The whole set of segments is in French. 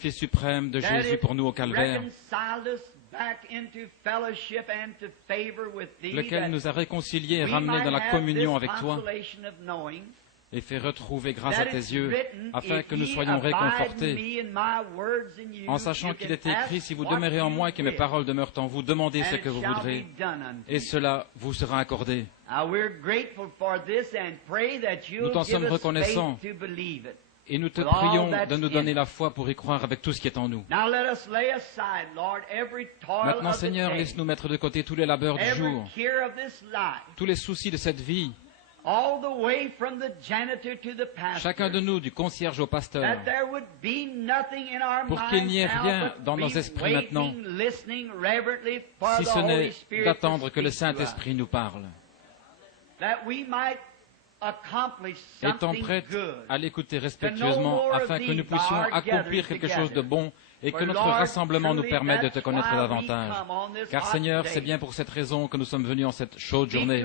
sacrifice suprême de Jésus pour nous au calvaire, lequel nous a réconciliés et ramenés dans la communion avec toi et fait retrouver grâce à tes yeux, afin que nous soyons réconfortés, en sachant qu'il est écrit, si vous demeurez en moi et que mes paroles demeurent en vous, demandez ce que vous voudrez, et cela vous sera accordé. Nous t'en sommes reconnaissants, et nous te prions de nous donner la foi pour y croire avec tout ce qui est en nous. Maintenant, Seigneur, laisse-nous mettre de côté tous les labeurs du jour, tous les soucis de cette vie, chacun de nous, du concierge au pasteur, pour qu'il n'y ait rien dans nos esprits maintenant, si ce n'est d'attendre que le Saint-Esprit nous parle. Étant prêts à l'écouter respectueusement, afin que nous puissions accomplir quelque chose de bon et que notre rassemblement nous permette de te connaître davantage. Car Seigneur, c'est bien pour cette raison que nous sommes venus en cette chaude journée.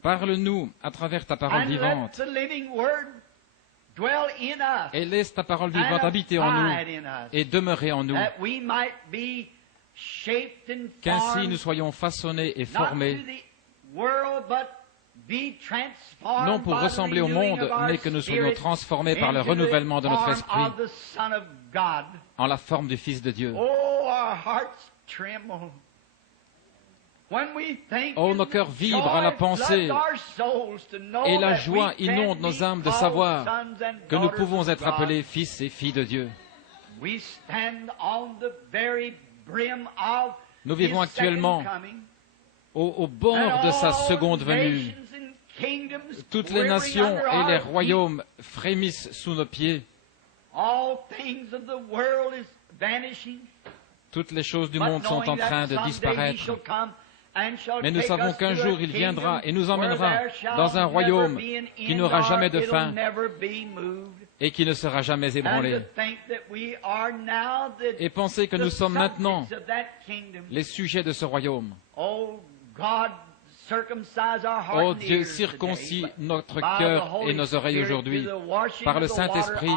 Parle-nous à travers ta parole vivante et laisse ta parole vivante habiter en nous et demeurer en nous, qu'ainsi nous soyons façonnés et formés, non pour ressembler au monde, mais que nous soyons transformés par le renouvellement de notre esprit en la forme du Fils de Dieu. Oh, nos cœurs vibrent à la pensée et la joie inonde nos âmes de savoir que nous pouvons être appelés fils et filles de Dieu. Nous vivons actuellement au bord de sa seconde venue. Toutes les nations et les royaumes frémissent sous nos pieds. Toutes les choses du monde sont en train de disparaître. Mais nous savons qu'un jour il viendra et nous emmènera dans un royaume qui n'aura jamais de fin et qui ne sera jamais ébranlé. Et pensez que nous sommes maintenant les sujets de ce royaume. Oh Dieu, circoncis notre cœur et nos oreilles aujourd'hui par le Saint-Esprit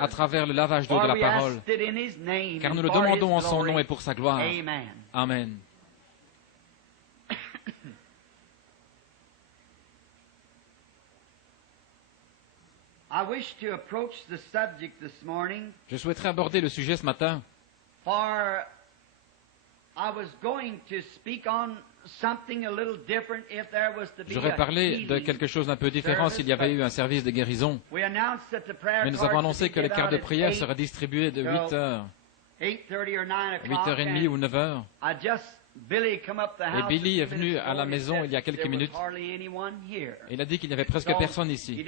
à travers le lavage d'eau de la parole, car nous le demandons en son nom et pour sa gloire. Amen. Je souhaiterais aborder le sujet ce matin. J'aurais parlé de quelque chose d'un peu différent s'il y avait eu un service de guérison. Mais nous avons annoncé que les cartes de prière seraient distribuées de 8h, 8h30 ou 9h. Et Billy est venu à la maison il y a quelques minutes. Il a dit qu'il n'y avait presque personne ici.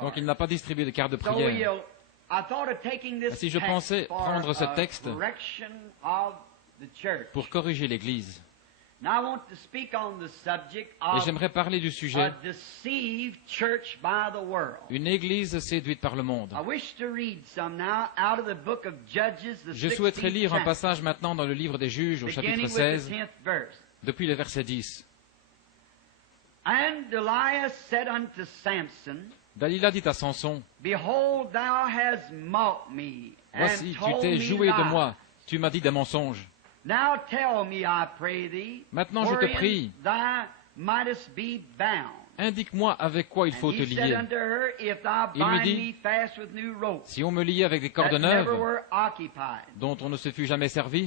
Donc il n'a pas distribué de cartes de prière. Si je pensais prendre ce texte pour corriger l'Église, et j'aimerais parler du sujet une Église séduite par le monde. Je souhaiterais lire un passage maintenant dans le livre des Juges au chapitre 16, depuis le verset 10. Dalila dit à Samson, « Voici, tu t'es joué de moi, tu m'as dit des mensonges. Maintenant, je te prie, indique-moi avec quoi il faut te lier. » Il lui dit, « Si on me liait avec des cordes neuves, dont on ne se fut jamais servi,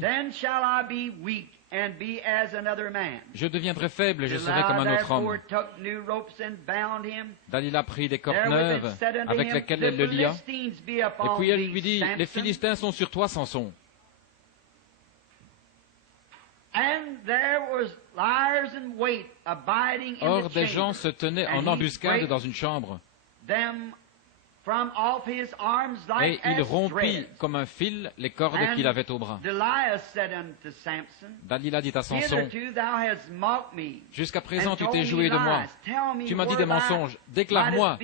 je devienrai faible et je serai comme un autre homme. » Dalila prit des cordes neuves avec lesquelles elle le lia, et puis elle lui dit, « Les Philistins sont sur toi, Samson. » Or, des gens se tenaient en embuscade dans une chambre, et il rompit comme un fil les cordes qu'il avait au bras. Dalila dit à Samson, « Jusqu'à présent, tu t'es joué de moi. Tu m'as dit des mensonges. Déclare-moi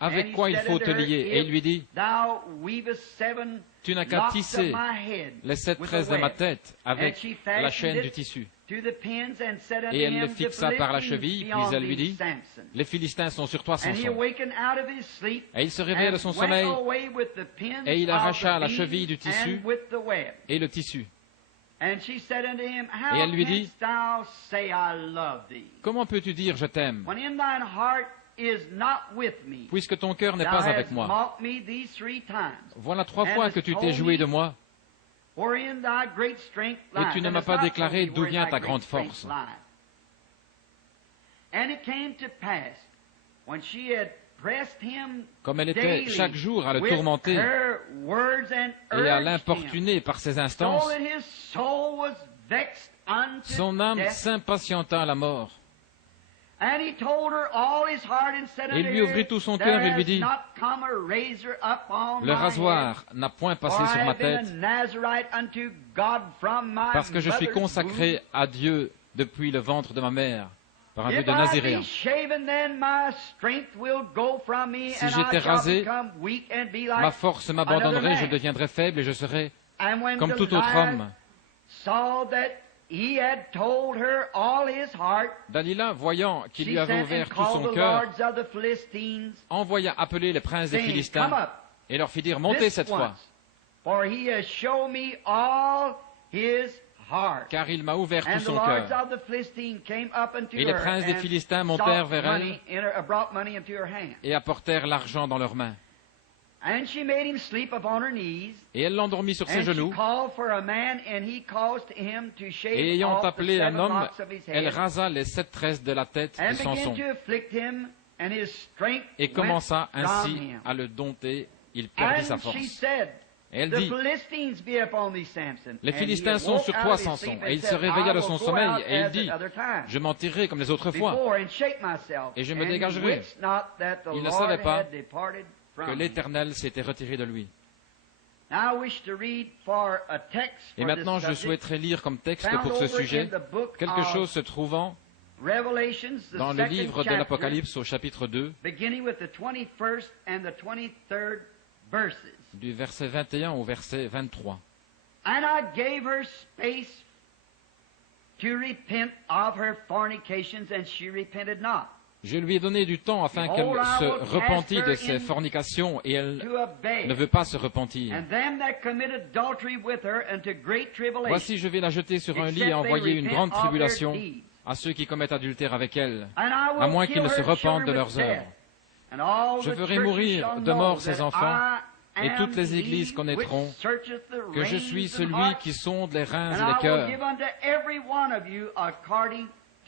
avec quoi il faut te lier. » Et il lui dit, « Tu n'as qu'à tisser les 7 tresses de ma tête avec la chaîne du tissu. » Et elle le fixa par la cheville, puis elle lui dit, « Les Philistins sont sur toi, Samson. » Et il se réveilla de son sommeil, et il arracha la cheville du tissu et le tissu. Et elle lui dit, « Comment peux-tu dire je t'aime, puisque ton cœur n'est pas avec moi? Voilà 3 fois que tu t'es joué de moi, et tu ne m'as pas déclaré d'où vient ta grande force. » Comme elle était chaque jour à le tourmenter et à l'importuner par ses instances, son âme s'impatienta à la mort. Et il lui ouvrit tout son cœur et lui dit, « Le rasoir n'a point passé sur ma tête, parce que je suis consacré à Dieu depuis le ventre de ma mère, par un vœu de Naziréen. Si j'étais rasé, ma force m'abandonnerait, je deviendrais faible et je serais comme tout autre homme. » Dalila, voyant qu'il lui avait ouvert tout son cœur, envoya appeler les princes des Philistins et leur fit dire, « Montez cette fois, car il m'a ouvert tout son cœur. » Et les princes des Philistins montèrent vers elle et apportèrent l'argent dans leurs mains. Et elle l'endormit sur ses genoux, et ayant appelé un homme, elle rasa les 7 tresses de la tête de Samson, et commença ainsi à le dompter. Il perdit sa force. Et elle dit, « Les Philistins sont sur toi, Samson. » Et il se réveilla de son sommeil, et il dit, « Je m'en tirerai comme les autres fois, et je me dégagerai. » Il ne savait pas que l'Éternel s'était retiré de lui. Et maintenant, je souhaiterais lire comme texte pour ce sujet quelque chose se trouvant dans le livre de l'Apocalypse au chapitre 2, du verset 21 au verset 23. And I gave her space to repent of her fornications, and she repented not. Je lui ai donné du temps afin qu'elle se repentît de ses fornications, et elle ne veut pas se repentir. Voici, je vais la jeter sur un lit et envoyer une grande tribulation à ceux qui commettent adultère avec elle, à moins qu'ils ne se repentent de leurs œuvres. Je ferai mourir de mort ses enfants, et toutes les églises connaîtront que je suis celui qui sonde les reins et les cœurs.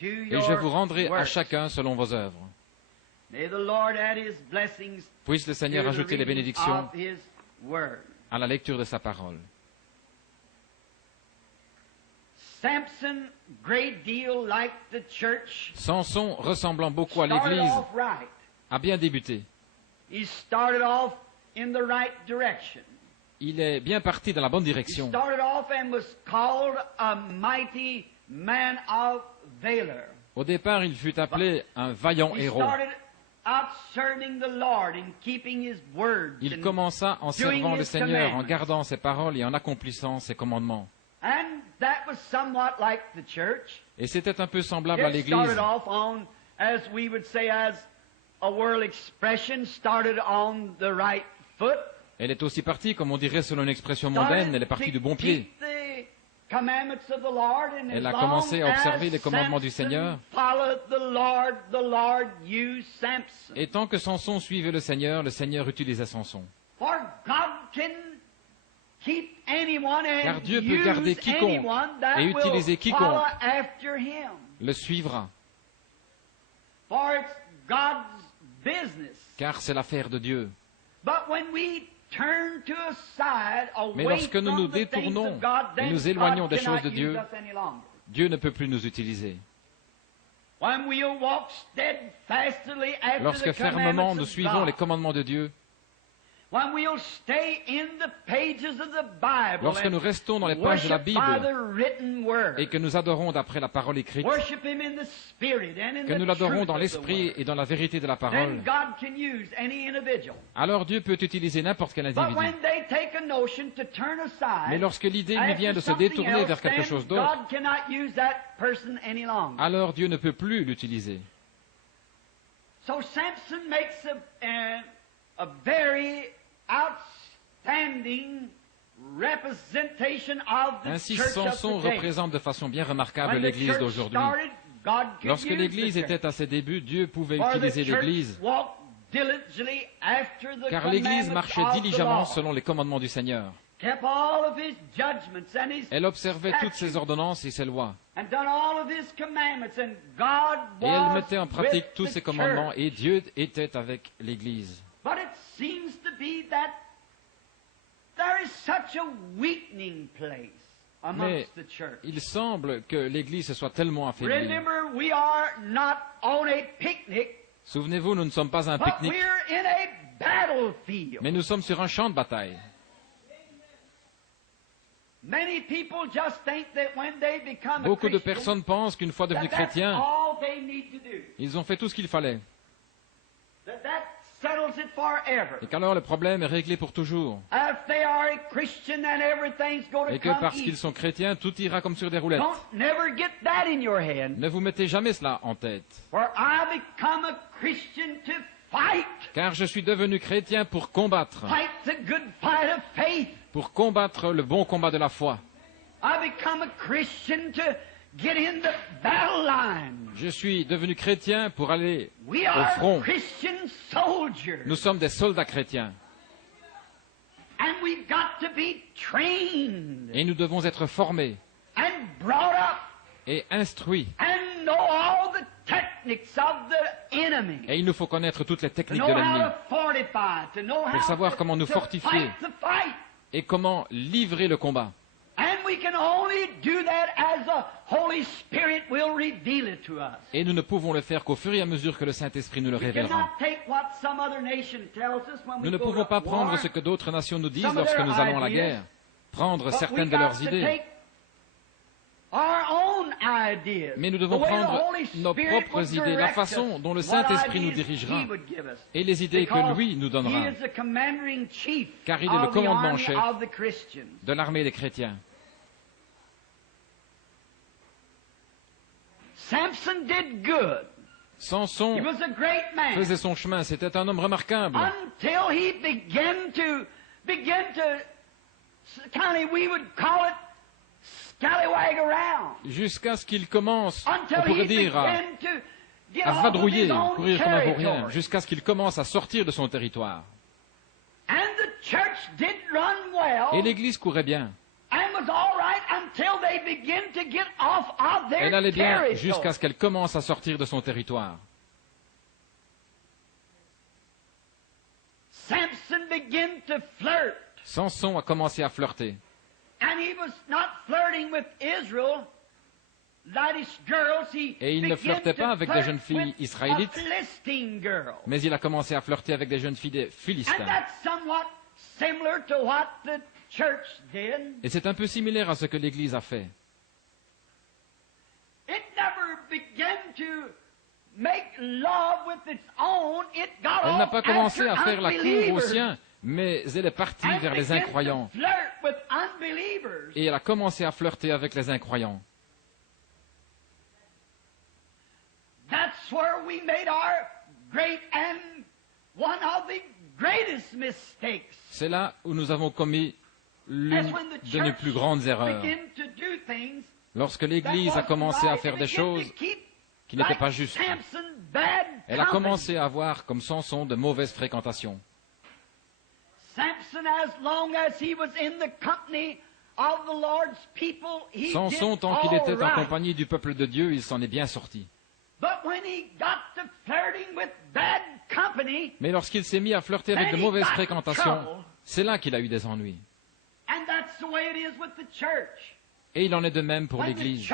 Et je vous rendrai à chacun selon vos œuvres. Puisse le Seigneur ajouter les bénédictions à la lecture de sa parole. Samson, ressemblant beaucoup à l'Église, a bien débuté. Il est bien parti dans la bonne direction. Au départ, il fut appelé un vaillant héros. Il commença en servant le Seigneur, en gardant ses paroles et en accomplissant ses commandements. Et c'était un peu semblable à l'Église. Elle est aussi partie, comme on dirait selon une expression mondaine, elle est partie du bon pied. Elle a commencé à observer les commandements du Seigneur. Et tant que Samson suivait le Seigneur utilisait Samson. Car Dieu peut garder quiconque et utiliser quiconque le suivra. Car c'est l'affaire de Dieu. Mais lorsque nous nous détournons et nous éloignons des choses de Dieu, Dieu ne peut plus nous utiliser. Lorsque fermement nous suivons les commandements de Dieu, Lorsque nous restons dans les pages de la Bible et que nous adorons d'après la parole écrite, que nous l'adorons dans l'esprit et dans la vérité de la parole, alors Dieu peut utiliser n'importe quel individu. Mais lorsque l'idée lui vient de se détourner vers quelque chose d'autre, alors Dieu ne peut plus l'utiliser. So Samson makes a very outstanding representation of the Ainsi, church Samson of the day. représente de façon bien remarquable When the l'Église church d'aujourd'hui. started, God could Lorsque use l'Église the church. était à ses débuts, Dieu pouvait For the utiliser church l'Église, walked diligently after the car l'Église commandments marchait of the diligemment law, selon les commandements du Seigneur. kept all of his judgments and his Elle observait toutes ses statutes, ordonnances et ses lois, and done all of his commandments, and God et elle was mettait en pratique with tous the ses commandements, church. et Dieu était avec l'Église. But it seems to be that there is such a weakening place Mais amongst the church. il semble que l'Église se soit tellement affaiblie. Remember, we are not on a picnic, Souvenez-vous, nous ne sommes pas à un but pique-nique, we're in a battlefield. mais nous sommes sur un champ de bataille. Many people just think that when they become a Beaucoup de Christian, personnes pensent qu'une fois devenus that that's chrétiens, all they need to do. ils ont fait tout ce qu'il fallait, That settles it forever. et qu'alors le problème est réglé pour toujours, If they are a Christian, then everything's going to et que come parce qu'ils easy. sont chrétiens, tout ira comme sur des roulettes. Don't never get that in your head. Ne vous mettez jamais cela en tête, For I become a Christian to fight. car je suis devenu chrétien pour combattre Fight the good fight of faith. le bon combat de la foi. I become a Christian to get in the battle line. Je suis devenu chrétien pour aller We au are front. Christian soldiers. Nous sommes des soldats chrétiens, And we've got to be trained et nous devons être formés and brought up et instruits. and know all the techniques of the enemy. Et il nous faut connaître toutes les To techniques know de how l'ennemi, to fortify, to know pour how savoir to, comment nous to fortifier. fight the fight. Et comment livrer le combat. And we can only do that as the Holy Spirit will reveal it to us. Et nous ne pouvons le faire qu'au fur et à mesure que le Saint-Esprit nous le We révélera. cannot take what some other nation tells us when Nous we ne go pouvons to pas prendre war, ce que d'autres nations nous disent some of lorsque their nous allons à la ideas, guerre, prendre but certaines we de got leurs to idées, take our own ideas, mais nous the devons way the prendre Holy nos Spirit propres would idées, la direct façon us, dont le what Saint-Esprit nous ideas dirigera He would give us. et les idées que Because lui nous donnera, He is the commander-in-chief car il est le of the commandement army chef of the Christians. de l'armée des chrétiens. Samson did good. Samson He was a great man faisait son chemin, c'était un homme remarquable, until he began to kind of, we would call it, scallywag around. jusqu'à ce qu'il commence, on Until pourrait he dire, began to get à off of vadrouiller, his own courir comme un vaurien, territory. jusqu'à ce qu'il commence à sortir de son territoire. And the church did run well Et l'Église courait bien. and was all right until they began to get off of their Elle allait bien territory. jusqu'à ce qu'elle commence à sortir de son territoire. Samson began to flirt. Samson a commencé à flirter. And he was not flirting with Israel, Ladies girls, Et il ne flirtait pas avec des jeunes filles israélites, mais il a commencé à flirter avec des jeunes filles des Philistins. Et c'est un peu similaire à ce que l'Église a fait. Elle n'a pas commencé à faire la cour aux siens, mais elle est partie vers les incroyants. Et elle a commencé à flirter avec les incroyants. C'est là où nous avons commis l'une de nos plus grandes erreurs. Lorsque l'Église a commencé à faire des choses qui n'étaient pas justes, elle a commencé à avoir, comme Samson, de mauvaises fréquentations. Samson, tant qu'il était en compagnie du peuple de Dieu, il s'en est bien sorti. Mais lorsqu'il s'est mis à flirter avec de mauvaises fréquentations, c'est là qu'il a eu des ennuis. Et il en est de même pour l'Église.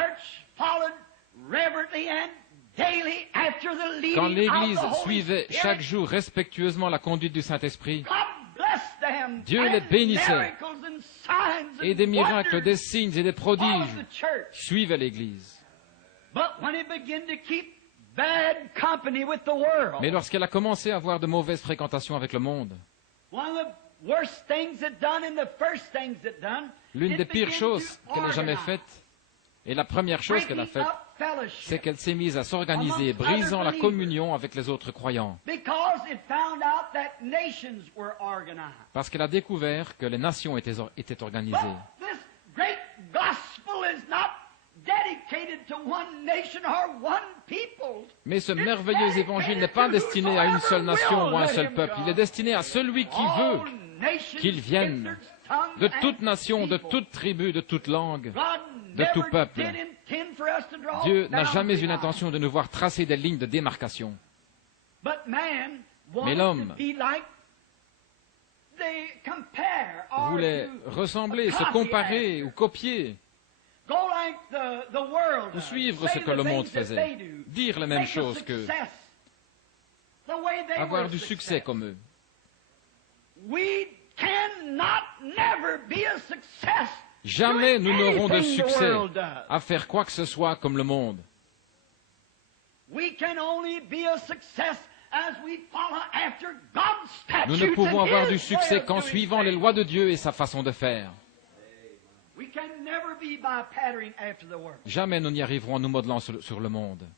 Quand l'Église suivait chaque jour respectueusement la conduite du Saint-Esprit, Dieu les bénissait. Et des miracles, des signes et des prodiges suivaient l'Église. Mais lorsqu'elle a commencé à avoir de mauvaises fréquentations avec le monde, l'une des pires choses qu'elle ait jamais faites, et la première chose qu'elle a faite, c'est qu'elle s'est mise à s'organiser, brisant la communion avec les autres croyants. Parce qu'elle a découvert que les nations étaient organisées. Mais ce merveilleux évangile n'est pas destiné à une seule nation ou à un seul peuple. Il est destiné à celui qui veut qu'il vienne de toute nation, de toute tribu, de toute langue, de tout peuple. Dieu n'a jamais eu l'intention de nous voir tracer des lignes de démarcation. Mais l'homme voulait ressembler, se comparer ou copier, ou suivre ce que le monde faisait, dire les mêmes choses qu'eux, avoir du succès comme eux. Jamais nous n'aurons de succès à faire quoi que ce soit comme le monde. Nous ne pouvons avoir du succès qu'en suivant les lois de Dieu et sa façon de faire. Jamais nous n'y arriverons en nous modelant sur le monde.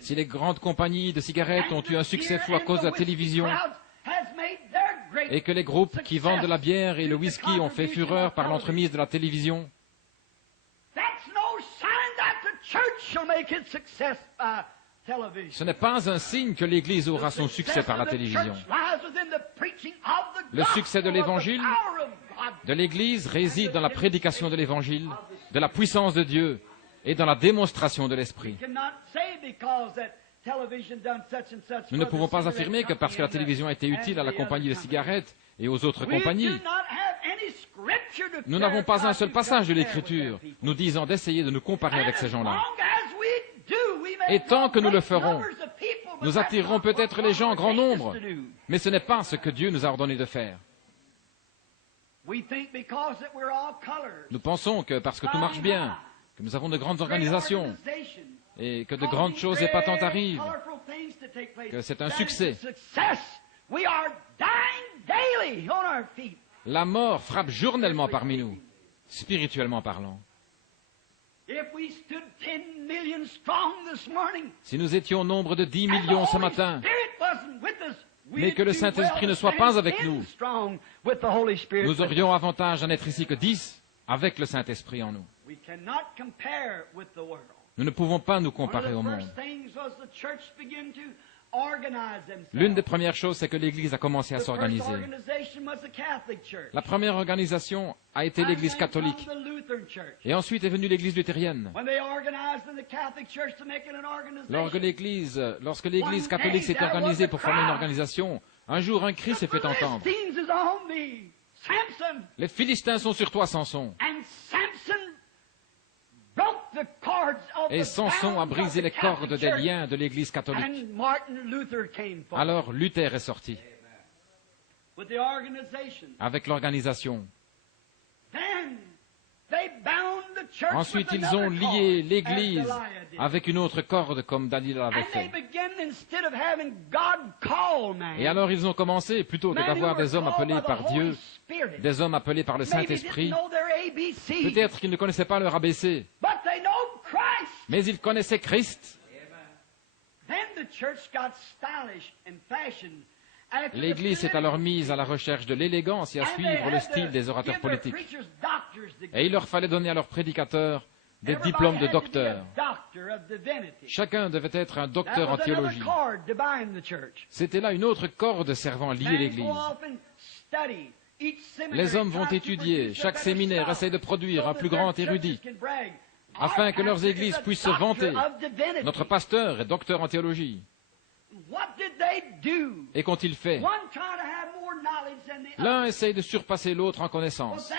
Si les grandes compagnies de cigarettes ont eu un succès fou à cause de la télévision, et que les groupes qui vendent de la bière et le whisky ont fait fureur par l'entremise de la télévision, ce n'est pas un signe que l'Église aura son succès par la télévision. Le succès de l'Évangile, de l'Église, réside dans la prédication de l'Évangile, de la puissance de Dieu et dans la démonstration de l'Esprit. Nous ne pouvons pas affirmer que parce que la télévision a été utile à la compagnie de cigarettes et aux autres compagnies, nous n'avons pas un seul passage de l'Écriture nous disant d'essayer de nous comparer avec ces gens-là. Et tant que nous le ferons, nous attirerons peut-être les gens en grand nombre, mais ce n'est pas ce que Dieu nous a ordonné de faire. Nous pensons que parce que tout marche bien, que nous avons de grandes organisations, et que de grandes choses épatantes arrivent, que c'est un succès. La mort frappe journellement parmi nous, spirituellement parlant. Si nous étions au nombre de 10 millions ce matin, mais que le Saint-Esprit ne soit pas avec nous, nous aurions avantage à n'être ici que 10 avec le Saint-Esprit en nous. Nous ne pouvons pas nous comparer au monde. L'une des premières choses, c'est que l'Église a commencé à s'organiser. La première organisation a été l'Église catholique. Et ensuite est venue l'Église luthérienne. Lorsque l'Église catholique s'est organisée pour former une organisation, un jour un cri s'est fait entendre. Les Philistins sont sur toi, Samson. Et Samson a brisé les cordes des liens de l'Église catholique. Alors Luther est sorti avec l'organisation. Ensuite, ils ont lié l'Église avec une autre corde comme Dalila l'avait fait. Et alors ils ont commencé, plutôt que d'avoir des hommes appelés par Dieu, des hommes appelés par le Saint-Esprit, peut-être qu'ils ne connaissaient pas leur ABC, mais ils connaissaient Christ. L'Église s'est alors mise à la recherche de l'élégance et à suivre le style des orateurs politiques. Et il leur fallait donner à leurs prédicateurs des diplômes de docteur. Chacun devait être un docteur en théologie. C'était là une autre corde servant à lier l'Église. Les hommes vont étudier, chaque séminaire essaie de produire un plus grand érudit, afin que leurs églises puissent se vanter. Notre pasteur est docteur en théologie. Et qu'ont-ils fait? L'un essaye de surpasser l'autre en connaissance.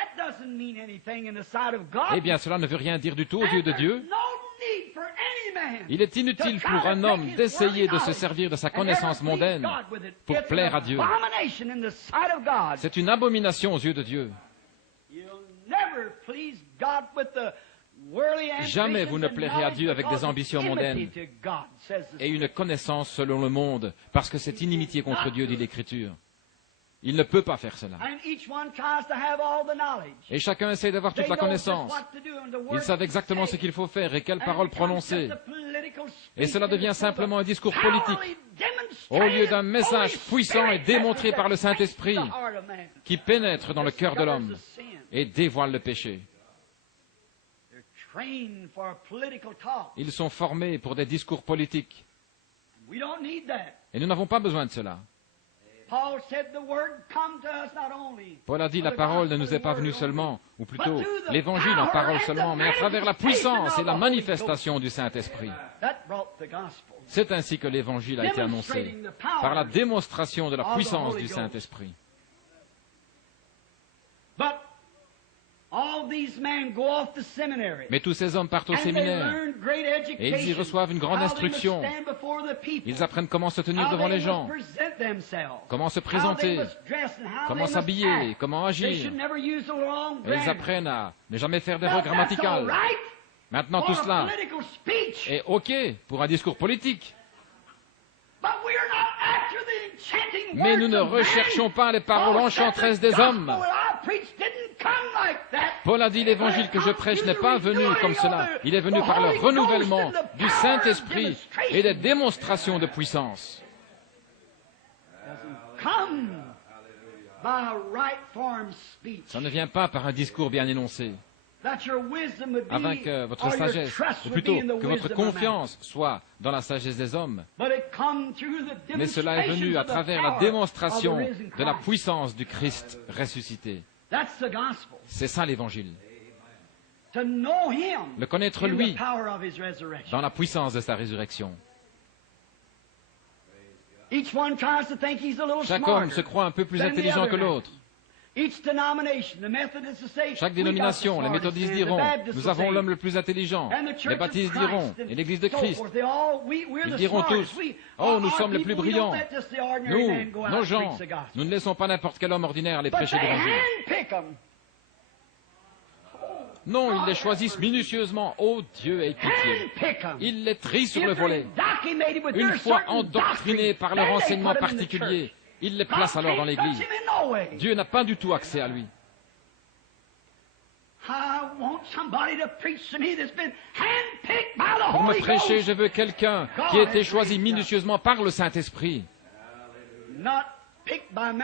Eh bien, cela ne veut rien dire du tout aux yeux de Dieu. Il est inutile pour un homme d'essayer de se servir de sa connaissance mondaine pour plaire à Dieu. C'est une abomination aux yeux de Dieu. Jamais vous ne plairez à Dieu avec des ambitions mondaines et une connaissance selon le monde, parce que c'est inimitié contre Dieu, dit l'Écriture. Il ne peut pas faire cela. Et chacun essaie d'avoir toute la connaissance. Ils savent exactement ce qu'il faut faire et quelles paroles prononcer. Et cela devient simplement un discours politique, au lieu d'un message puissant et démontré par le Saint-Esprit, qui pénètre dans le cœur de l'homme et dévoile le péché. Ils sont formés pour des discours politiques. Et nous n'avons pas besoin de cela. Paul a dit, la parole ne nous est pas venue seulement, ou plutôt l'évangile en parole seulement, mais à travers la puissance et la manifestation du Saint-Esprit. C'est ainsi que l'évangile a été annoncé, par la démonstration de la puissance du Saint-Esprit. Mais tous ces hommes partent au séminaire et ils y reçoivent une grande instruction. Ils apprennent comment se tenir devant les gens, comment se présenter, comment s'habiller, comment agir. Et ils apprennent à ne jamais faire d'erreurs grammaticales. Maintenant, tout cela est OK pour un discours politique. Mais nous ne recherchons pas les paroles enchanteresses des hommes. Paul a dit, l'évangile que je prêche n'est pas venu comme cela. Il est venu par le renouvellement du Saint-Esprit et des démonstrations de puissance. Ça ne vient pas par un discours bien énoncé, afin que votre sagesse, ou plutôt que votre confiance soit dans la sagesse des hommes. Mais cela est venu à travers la démonstration de la puissance du Christ ressuscité. C'est ça l'évangile. Le connaître lui dans la puissance de sa résurrection. Chaque homme se croit un peu plus intelligent que l'autre. Chaque dénomination, les méthodistes diront, nous avons l'homme le plus intelligent. Les baptistes diront, et l'Église de Christ, ils diront tous, oh, nous sommes les plus brillants. Nous, nos gens, nous ne laissons pas n'importe quel homme ordinaire les prêcher l'évangile. Non, ils les choisissent minutieusement. Oh, Dieu ait pitié. Ils les trient sur le volet. Une fois endoctrinés par leur enseignement particulier, il les place alors dans l'Église. Dieu n'a pas du tout accès à lui. Pour me prêcher, je veux quelqu'un qui a été choisi minutieusement par le Saint-Esprit.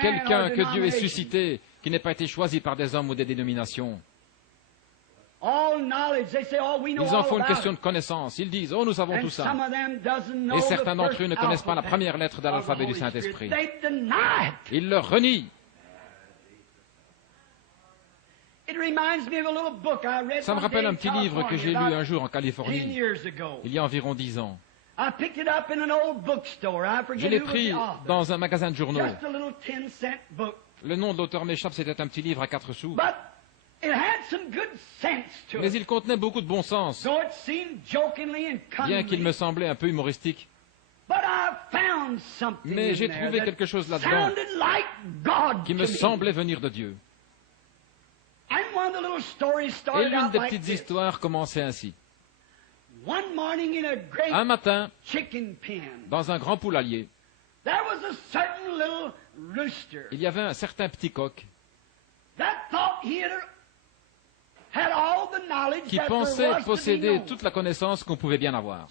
Quelqu'un que Dieu ait suscité, qui n'ait pas été choisi par des hommes ou des dénominations. Ils en font une question de connaissance. Ils disent, oh, nous savons tout ça. Et certains d'entre eux ne connaissent pas la première lettre de l'alphabet du Saint-Esprit. Ils le renient. Ça me rappelle un petit livre que j'ai lu un jour en Californie, il y a environ 10 ans. Je l'ai pris dans un magasin de journaux. Le nom de l'auteur m'échappe, c'était un petit livre à 4 sous. Mais il contenait beaucoup de bon sens, bien qu'il me semblait un peu humoristique. Mais j'ai trouvé quelque chose là-dedans qui me semblait venir de Dieu. Et l'une des petites histoires commençait ainsi. Un matin, dans un grand poulailler, il y avait un certain petit coq qui pensait posséder toute la connaissance qu'on pouvait bien avoir.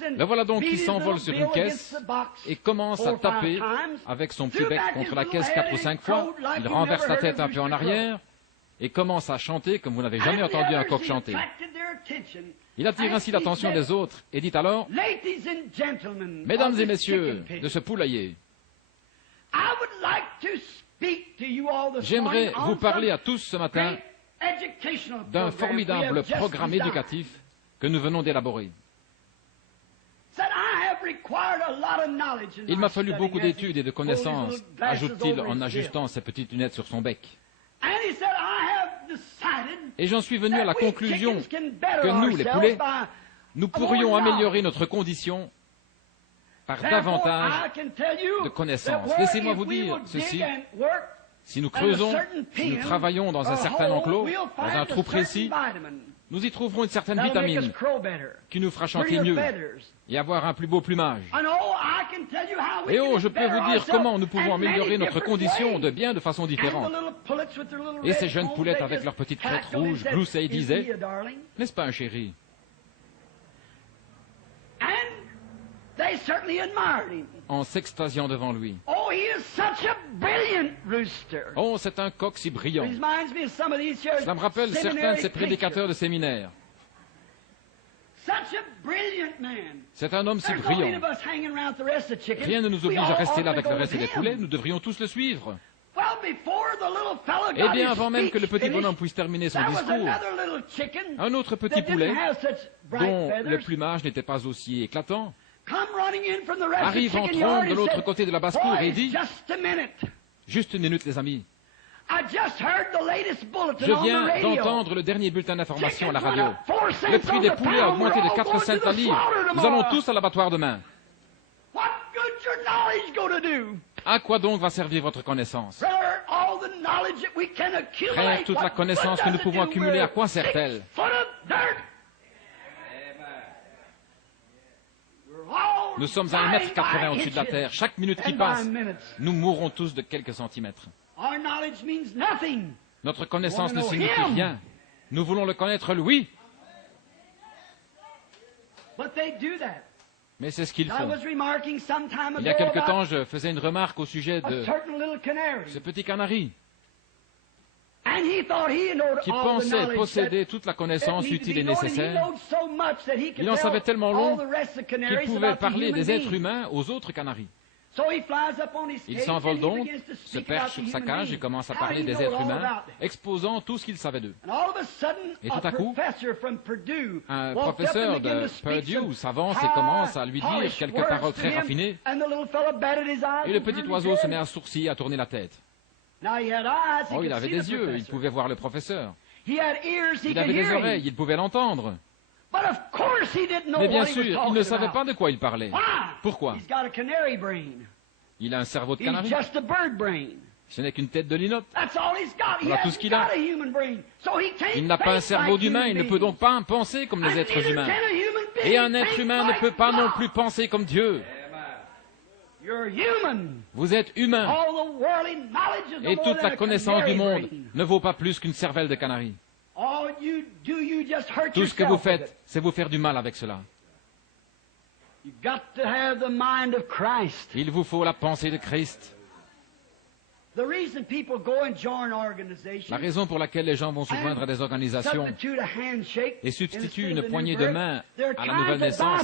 Le voilà donc qui s'envole sur une caisse et commence à taper avec son petit bec contre la caisse 4 ou 5 fois. Il renverse la tête un peu en arrière et commence à chanter comme vous n'avez jamais entendu un coq chanter. Il attire ainsi l'attention des autres et dit alors, « Mesdames et messieurs de ce poulailler, j'aimerais vous parler à tous ce matin d'un formidable programme éducatif que nous venons d'élaborer. Il m'a fallu beaucoup d'études et de connaissances, ajoute-t-il en ajustant ses petites lunettes sur son bec. Et j'en suis venu à la conclusion que nous, les poulets, nous pourrions améliorer notre condition par davantage de connaissances. Laissez-moi vous dire ceci. Si nous creusons, si nous travaillons dans un certain enclos, dans un trou précis, nous y trouverons une certaine vitamine qui nous fera chanter mieux et avoir un plus beau plumage. Et oh, je peux vous dire comment nous pouvons améliorer notre condition de bien de façon différente. Et ces jeunes poulettes avec leurs petites crêtes rouges gloussaient et disaient, n'est-ce pas un chéri? En s'extasiant devant lui. Oh, c'est un coq si brillant. Cela me rappelle certains de ces prédicateurs de séminaire. C'est un homme si brillant. Rien ne nous oblige à rester là avec le reste des poulets, nous devrions tous le suivre. Eh bien, avant même que le petit bonhomme puisse terminer son discours, un autre petit poulet, dont le plumage n'était pas aussi éclatant, arrive en trombe de l'autre côté de la basse-cour et dit, « Juste une minute, les amis. Je viens d'entendre le dernier bulletin d'information à la radio. Le prix des poulets a augmenté de 4 cents la livre. Nous allons tous à l'abattoir demain. À quoi donc va servir votre connaissance? Frère, toute la connaissance que nous pouvons accumuler, à quoi sert-elle? Nous sommes à 1,80 m au-dessus de la terre. Chaque minute qui passe, nous mourrons tous de quelques centimètres. Notre connaissance ne signifie rien. Nous voulons le connaître, lui. Mais c'est ce qu'ils font. Il y a quelque temps, je faisais une remarque au sujet de ce petit canari qui pensait posséder toute la connaissance utile et nécessaire. Il en savait tellement long qu'il pouvait parler des êtres humains aux autres canaris. Il s'envole donc, se perche sur sa cage et commence à parler des êtres humains, exposant tout ce qu'il savait d'eux. Et tout à coup, un professeur de Purdue s'avance et commence à lui dire quelques paroles très raffinées, et le petit oiseau se met à sourciller, à tourner la tête. Oh, il avait des yeux, il pouvait voir le professeur. Il avait des oreilles, il pouvait l'entendre. Mais bien sûr, il ne savait pas de quoi il parlait. Pourquoi? Il a un cerveau de canari. Ce n'est qu'une tête de linotte. Voilà tout ce qu'il a. Il n'a pas un cerveau d'humain, il ne peut donc pas penser comme les êtres humains. Et un être humain ne peut pas non plus penser comme Dieu. Vous êtes humain. Et toute la connaissance du monde ne vaut pas plus qu'une cervelle de canari. Tout ce que vous faites, c'est vous faire du mal avec cela. Il vous faut la pensée de Christ. La raison pour laquelle les gens vont se joindre à des organisations et substituent une poignée de main à la nouvelle naissance,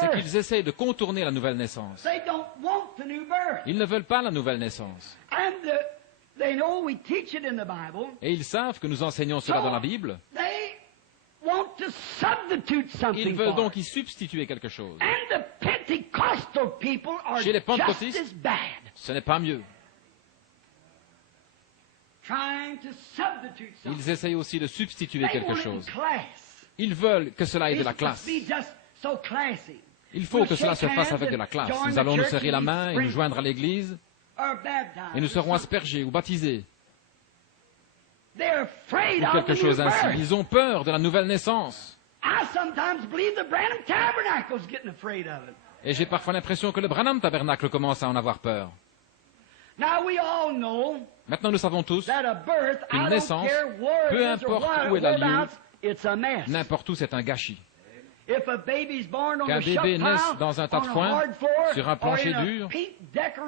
c'est qu'ils essayent de contourner la nouvelle naissance. Ils ne veulent pas la nouvelle naissance. Et ils savent que nous enseignons cela dans la Bible. Ils veulent donc y substituer quelque chose. Chez les pentecôtistes, ce n'est pas mieux. Ils essayent aussi de substituer quelque chose. Ils veulent que cela ait de la classe. Il faut que cela se fasse avec de la classe. Nous allons nous serrer la main et nous joindre à l'église, et nous serons aspergés ou baptisés. Ou quelque chose ainsi. Ils ont peur de la nouvelle naissance. Et j'ai parfois l'impression que le Branham Tabernacle commence à en avoir peur. Maintenant, nous savons tous qu'une naissance, peu importe où elle a lieu, n'importe où, c'est un gâchis. Qu'un bébé naisse dans un tas de foin, sur un plancher dur,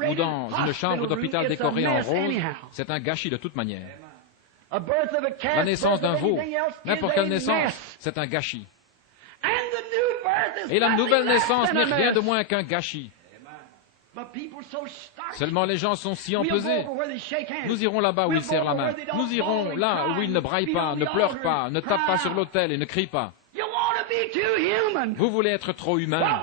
ou dans une chambre d'hôpital décorée en rose, c'est un gâchis de toute manière. La naissance d'un veau, n'importe quelle naissance, c'est un gâchis. Et la nouvelle naissance n'est rien de moins qu'un gâchis. Seulement les gens sont si empesés. Nous irons là-bas où ils serrent la main. Nous irons là où ils ne braillent pas, ne pleurent pas, ne tapent pas sur l'autel et ne crient pas. Vous voulez être trop humain.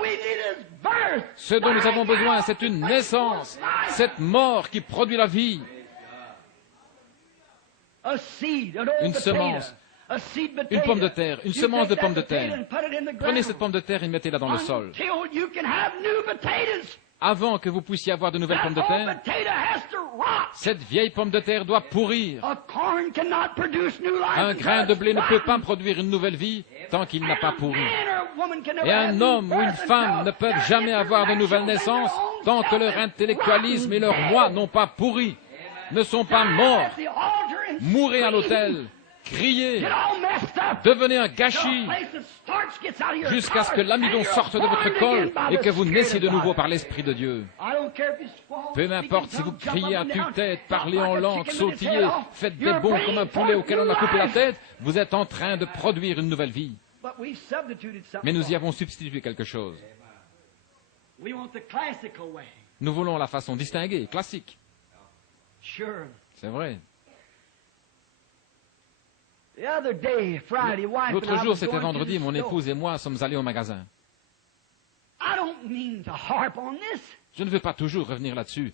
Ce dont nous avons besoin, c'est une naissance, cette mort qui produit la vie. une semence, une pomme de terre, une semence de pomme de terre. Prenez cette pomme de terre et mettez-la dans le sol. Avant que vous puissiez avoir de nouvelles pommes de terre, cette vieille pomme de terre doit pourrir. Un grain de blé ne peut pas produire une nouvelle vie tant qu'il n'a pas pourri. Et un homme ou une femme ne peuvent jamais avoir de nouvelle naissance tant que leur intellectualisme et leur moi n'ont pas pourri, ne sont pas morts. Mourez à l'autel, criez, devenez un gâchis, jusqu'à ce que l'amidon sorte de votre col et que vous naissiez de nouveau par l'Esprit de Dieu. Peu m'importe si vous criez à tue-tête, parlez en langue, sautillez, faites des bonds comme un poulet auquel on a coupé la tête, vous êtes en train de produire une nouvelle vie. Mais nous y avons substitué quelque chose. Nous voulons la façon distinguée, classique. C'est vrai. L'autre jour, c'était vendredi, mon épouse et moi sommes allés au magasin. Je ne veux pas toujours revenir là-dessus.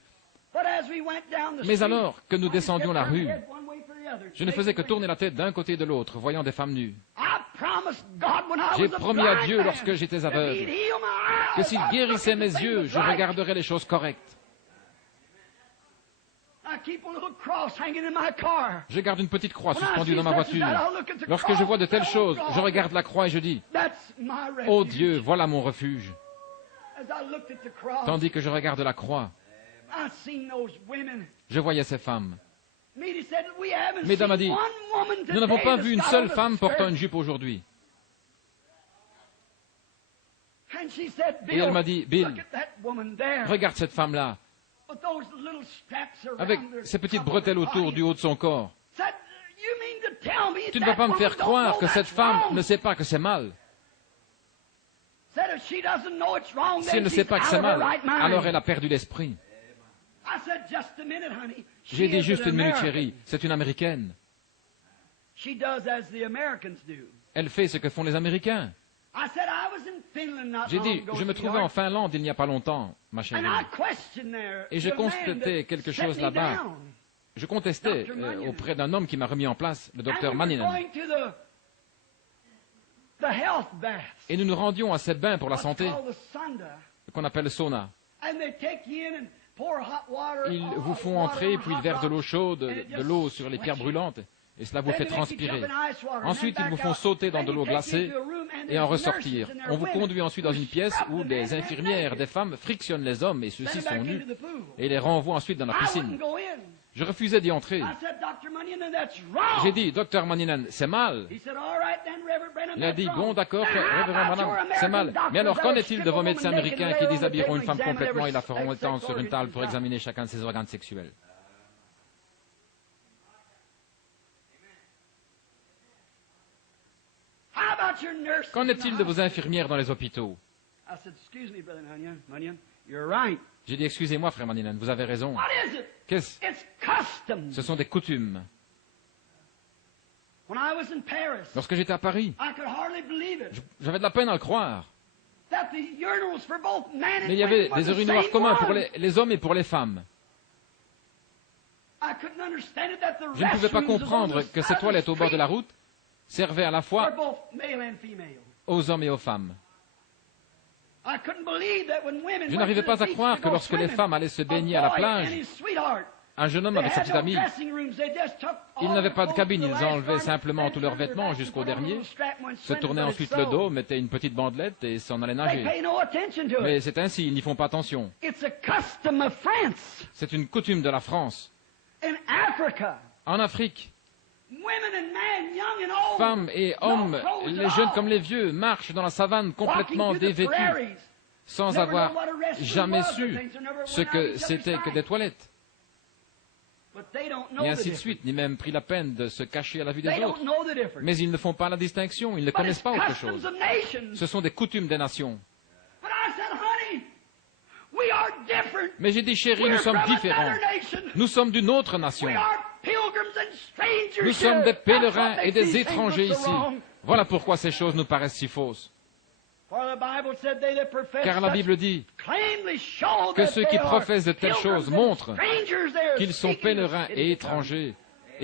Mais alors que nous descendions la rue, je ne faisais que tourner la tête d'un côté et de l'autre, voyant des femmes nues. J'ai promis à Dieu lorsque j'étais aveugle que s'il guérissait mes yeux, je regarderais les choses correctes. Je garde une petite croix suspendue dans ma voiture. Lorsque je vois de telles choses, je regarde la croix et je dis, « Oh Dieu, voilà mon refuge. » Tandis que je regarde la croix, je voyais ces femmes. Mesdames a dit, « Nous n'avons pas vu une seule femme portant une jupe aujourd'hui. » Et elle m'a dit, « Bill, regarde cette femme-là, avec ces petites bretelles autour du haut de son corps. Tu ne vas pas me faire croire que cette femme ne sait pas que c'est mal. Si elle ne sait pas que c'est mal, alors elle a perdu l'esprit. » J'ai dit juste une minute, chérie, c'est une Américaine. Elle fait ce que font les Américains. J'ai dit, je me trouvais en Finlande il n'y a pas longtemps, ma chérie, et je constatais quelque chose là-bas. Je contestais auprès d'un homme qui m'a remis en place, le docteur Manninan. Et nous nous rendions à ces bains pour la santé, qu'on appelle le sauna. Ils vous font entrer, puis ils versent de l'eau chaude, de l'eau sur les pierres brûlantes, et cela vous fait transpirer. Ensuite, ils vous font sauter dans de l'eau glacée et en ressortir. On vous conduit ensuite dans une pièce où des infirmières, des femmes, frictionnent les hommes, et ceux-ci sont nus, et les renvoient ensuite dans la piscine. Je refusais d'y entrer. J'ai dit, Docteur Manninan, c'est mal. Il a dit, bon, d'accord, Révérend Branham, c'est mal. Mais alors, qu'en est-il de vos médecins américains qui déshabilleront une femme complètement et la feront étendre sur une table pour examiner chacun de ses organes sexuels? Qu'en est-il de vos infirmières dans les hôpitaux? J'ai dit, excusez-moi, frère Manninan, vous avez raison. Qu'est-ce? Ce sont des coutumes. Lorsque j'étais à Paris, j'avais de la peine à le croire. Mais il y avait des urinoirs communs pour les hommes et pour les femmes. Je ne pouvais pas comprendre que ces toilettes au bord de la route servaient à la fois aux hommes et aux femmes. Je n'arrivais pas à croire que lorsque les femmes allaient se baigner à la plage, un jeune homme avec sa petite amie, ils n'avaient pas de cabine, ils enlevaient simplement tous leurs vêtements jusqu'au dernier, se tournaient ensuite le dos, mettaient une petite bandelette et s'en allaient nager. Mais c'est ainsi, ils n'y font pas attention. C'est une coutume de la France. En Afrique, femmes et hommes, les jeunes comme les vieux, marchent dans la savane complètement dévêtus, sans avoir jamais su ce que c'était que des toilettes. Et ainsi de suite, ni même pris la peine de se cacher à la vue des autres. Mais ils ne font pas la distinction, ils ne connaissent pas autre chose. Ce sont des coutumes des nations. Mais j'ai dit, chérie, nous sommes différents. Nous sommes d'une autre nation. Nous sommes des pèlerins et des étrangers ici. Voilà pourquoi ces choses nous paraissent si fausses. Car la Bible dit que ceux qui professent de telles choses montrent qu'ils sont pèlerins et étrangers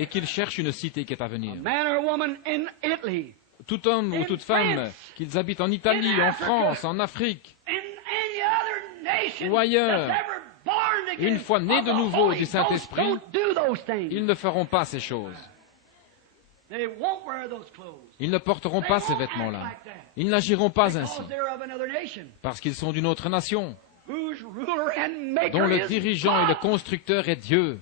et qu'ils cherchent une cité qui est à venir. Man or woman in Italy, Tout homme ou toute femme, qu'ils habitent en Italie, en France, en Afrique, in any other nation ou ailleurs, that's ever born again une fois nés of de the nouveau Holy du Saint-Esprit, Ghost, don't do those things. ils ne feront pas ces choses. They won't wear those clothes. Ils ne porteront pas ces vêtements-là. Ils n'agiront pas ainsi, Because they're of another nation, parce qu'ils sont d'une autre nation, whose ruler and maker dont le is dirigeant et le God. constructeur est Dieu.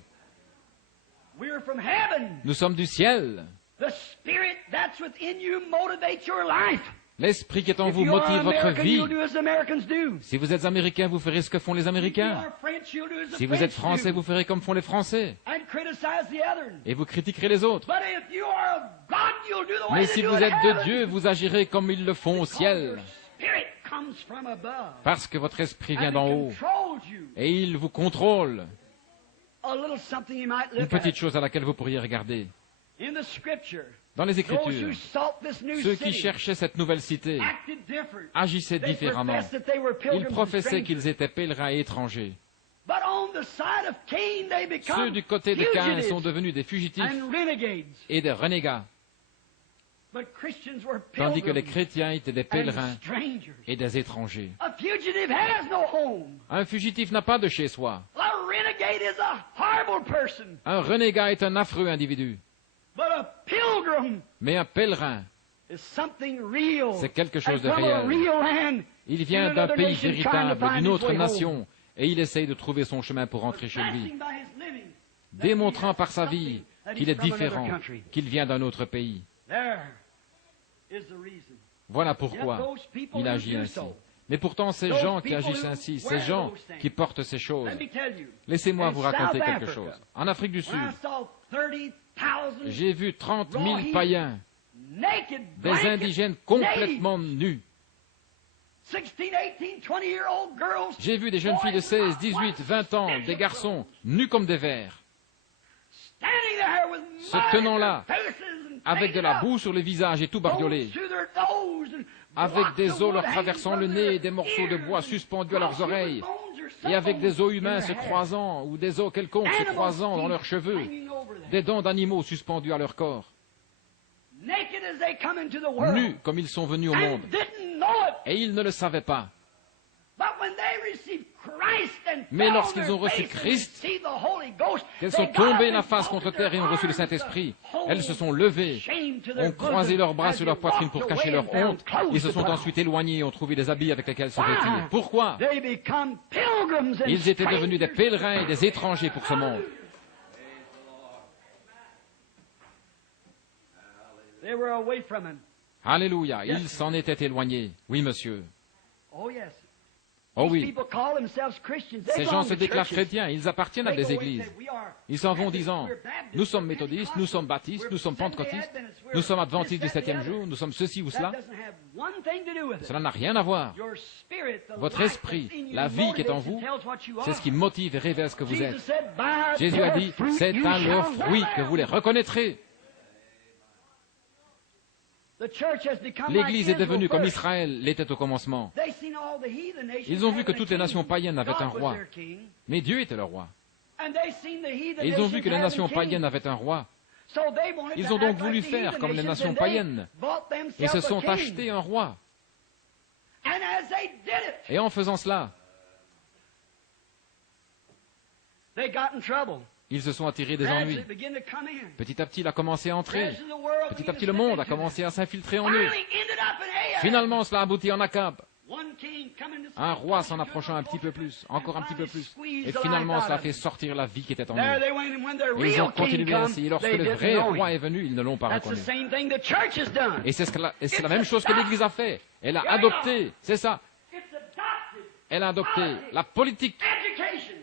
We're from heaven. Nous sommes du ciel. The spirit that's within you motivates your life. L'esprit qui est en If vous you are motive votre American, vie. you'll do as the Americans do. Si vous êtes américain, vous ferez ce que font les If you Américains. are French, you'll do as the Si vous êtes French français, do. vous ferez comme font les Français. And criticize the others. Et vous critiquerez les autres. But if you are of God, you'll do the way Mais they si do vous in êtes de heaven. Dieu, vous agirez comme ils le font au Because ciel. your spirit comes from above. Parce que votre esprit vient And d'en it haut. controls you. Et il vous contrôle. A little something you might Une look at. petite chose à laquelle vous pourriez regarder. In the scripture, Dans les those Écritures, who sought this new ceux qui city cherchaient cette nouvelle cité acted different. agissaient They différemment. professed that they were Ils pilgrims and professaient strangers. qu'ils étaient pèlerins et étrangers. But on the side of Cain, they become Ceux du côté de Caïn fugitives sont devenus des fugitifs and renegades. et des renégats, But Christians were tandis que les pilgrims chrétiens étaient des and pèlerins strangers. et des étrangers. A fugitive has no home. Un fugitif n'a pas de chez soi. A renegade is a horrible person. Un renégat est un affreux individu. But a pilgrim Mais un pèlerin, is something real. c'est quelque chose de And from a réel. real land, Il vient in d'un another pays nation, trying to véritable, find d'une his autre way home. nation, et il essaye de trouver son chemin pour rentrer chez lui, Confessing by his living that démontrant he has par sa vie something, that qu'il he's est from another différent, country. qu'il vient d'un autre pays. There is the reason. Voilà Yet pourquoi those people il who agit do ainsi. so, Mais pourtant, ces those gens qui people agissent who ainsi, wear ces gens those things, qui portent ces choses, let me tell you, laissez-moi in vous raconter South quelque Africa, chose. En Afrique du Sud, when I saw 30,000 j'ai vu 30 000 Rohingya, païens, naked, des blanket, indigènes complètement nus. 16, 18, 20-year-old girls, J'ai vu des jeunes filles de 16, 18, 20 ans, des garçons, nus comme des vers, standing there with se mud tenant in là, their faces and avec de la painted up, boue sur le visage et tout bariolé, holes through their nose and avec blocks des of os leur wood traversant hanging le from nez et their des morceaux de ears bois and suspendus à leurs cross human oreilles, bones or et avec some des os bones in humains se their hair. croisant, ou des os quelconques se Animal croisant dans feet leurs cheveux, hanging over them. des dents d'animaux suspendues à leur corps, Naked as they come into the world, nus comme ils sont venus au monde. and didn't know it. Et ils ne le savaient pas. But when they received Christ and Mais fell on lorsqu'ils their ont reçu faces and Christ, received the Holy Ghost, qu'elles they sont got up tombées and la face folded contre terre et their ont reçu le arms, Saint-Esprit. the Elles se sont levées, shame to their ont croisé bosom leurs bras as sur they leur poitrine walked pour cacher away leur and found honte. clothes Ils se to sont put on. ensuite éloignés et ont trouvé des habits avec lesquels se Why? vêtir. Pourquoi? They become pilgrims and Ils étaient devenus des strangers. pèlerins et des étrangers pour ce monde. They were away from him. Alléluia, ils s'en étaient éloignés. Oui, monsieur. Oh yes. Oh These oui, people call themselves Christians. They ces gens belong se to déclarent churches. chrétiens, ils appartiennent à They des go and églises. say, "We are Ils s'en vont Baptists, disant, we're Baptists, nous sommes we're méthodistes, nous sommes baptistes, nous sommes Seventh-day pentecôtistes, Adventists, we're nous sommes this, adventistes du that, the 7e other." jour, nous sommes ceci ou That cela. doesn't have one thing to do with it. Cela n'a rien à voir. Your spirit, the Votre life esprit, that's in you la vie qui est en motivates and vous, tells what you c'est are. ce qui motive et révèle ce que vous Jesus êtes. said, "By Jésus a their dit, fruit c'est you à leurs shall fruits know que vous les them." reconnaîtrez. The church has become L'Église est like devenue Israel comme first. Israël l'était au commencement. They seen all the heathen nations Ils ont vu having que a toutes les king. nations païennes avaient God un was roi. their king. Mais Dieu était le roi. And they seen the heathen Et ils ont vu nations que les having nations kings. païennes avaient un roi. So they wanted Ils to ont donc act voulu like the faire heathen comme les nations, nations and they païennes. bought Ils se themselves a sont king. achetés un roi. And as they did it, Et en faisant cela, they got in trouble. ils se sont attirés des Gradually ennuis. it began to come in. Petit à petit, il a commencé à entrer. Gradually the world Petit began à to petit, le step monde a into commencé à s'infiltrer them. en eux. Finally ended up in Ahab. Finalement, cela aboutit en Akab. One king coming to Un say, roi s'en approchant un petit peu plus, encore un petit peu plus. Squeeze Et the finalement, life out cela of fait them. sortir la vie qui était en There eux. they went, and when their Et ils ont real king continué come, ainsi. Et lorsque they le didn't vrai know roi him. est venu, ils ne l'ont pas That's the reconnu. same thing the church has done. Et c'est la même chose que l'Église a fait. Elle a adopté, c'est ça, It's adopted elle a adopté la politique, education.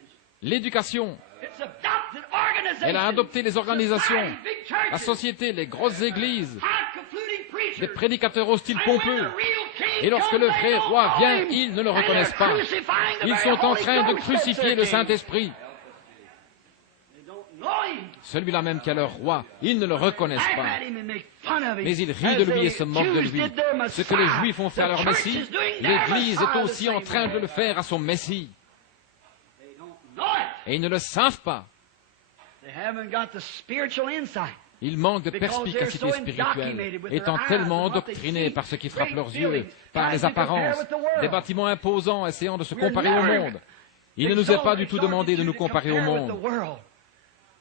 l'éducation, It's adopted organization. elle a adopté les organisations, Society, big churches, la société, les grosses églises, high-concluding preachers. des prédicateurs au style And when pompeux. the real king Et lorsque comes, le they vrai don't roi know vient, him. ils ne le And reconnaissent they're pas. crucifying the Ils very sont en Holy train de Ghost crucifier that's le their king. Saint-Esprit. They don't know him. Celui-là même qui est leur roi, ils ne le reconnaissent Laugh pas. at him and make fun of him. Mais ils rient As de lui et the se moquent de Jews lui. did their Ce que les Messiah, Juifs ont fait à the leur church Messie, is doing their l'Église Messiah est the aussi same en train de way. le faire à son Messie. They don't know it. Et ils ne le savent pas. Ils manquent de perspicacité spirituelle, étant tellement endoctrinés par ce qui frappe leurs yeux, par les apparences, des bâtiments imposants essayant de se comparer au monde. Il ne nous est pas du tout demandé de nous comparer au monde.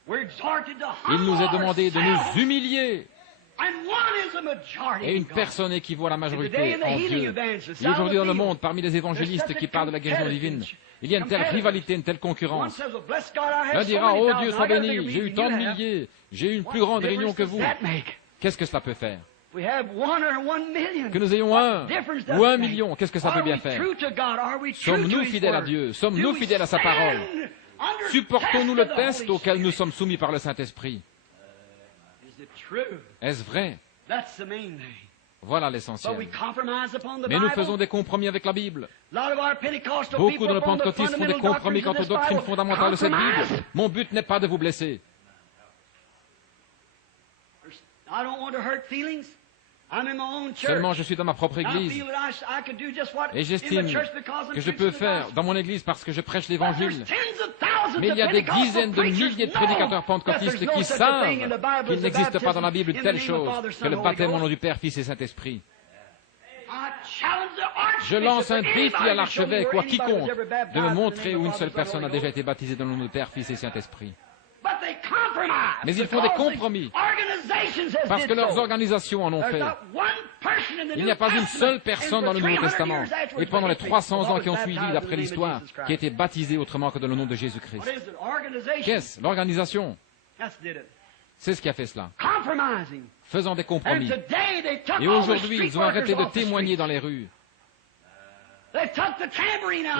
Il nous est demandé de nous humilier. Et une personne équivaut à la majorité en Dieu. Et aujourd'hui dans le monde, parmi les évangélistes qui parlent de la guérison divine, il y a une telle rivalité, une telle concurrence. L'un dira, oh Dieu soit béni, j'ai eu tant de milliers, j'ai eu une plus grande réunion que vous. Qu'est-ce que cela peut faire? Que nous ayons 1 ou 1 million, qu'est-ce que ça peut bien faire? Sommes-nous fidèles à Dieu? Sommes-nous fidèles à sa parole? Supportons-nous le test auquel nous sommes soumis par le Saint-Esprit? Est-ce vrai? Voilà l'essentiel. Mais nous faisons des compromis avec la Bible. Beaucoup de nos pentecôtistes font des compromis quant aux doctrines fondamentales de cette Bible. Mon but n'est pas de vous blesser. Seulement, je suis dans ma propre église et j'estime que je peux faire dans mon église parce que je prêche l'évangile. Mais il y a des dizaines de milliers de prédicateurs pentecôtistes qui savent qu'il n'existe pas dans la Bible telle chose que le baptême au nom du Père, Fils et Saint-Esprit. Je lance un défi à l'archevêque ou à quiconque de me montrer où une seule personne a déjà été baptisée dans le nom du Père, Fils et Saint-Esprit. Mais ils font des compromis parce que leurs organisations en ont fait. Il n'y a pas une seule personne dans le Nouveau Testament et pendant les 300 ans qui ont suivi d'après l'histoire qui a été baptisée autrement que dans le nom de Jésus-Christ. Qu'est-ce? L'organisation. C'est ce qui a fait cela. Faisant des compromis. Et aujourd'hui, ils ont arrêté de témoigner dans les rues.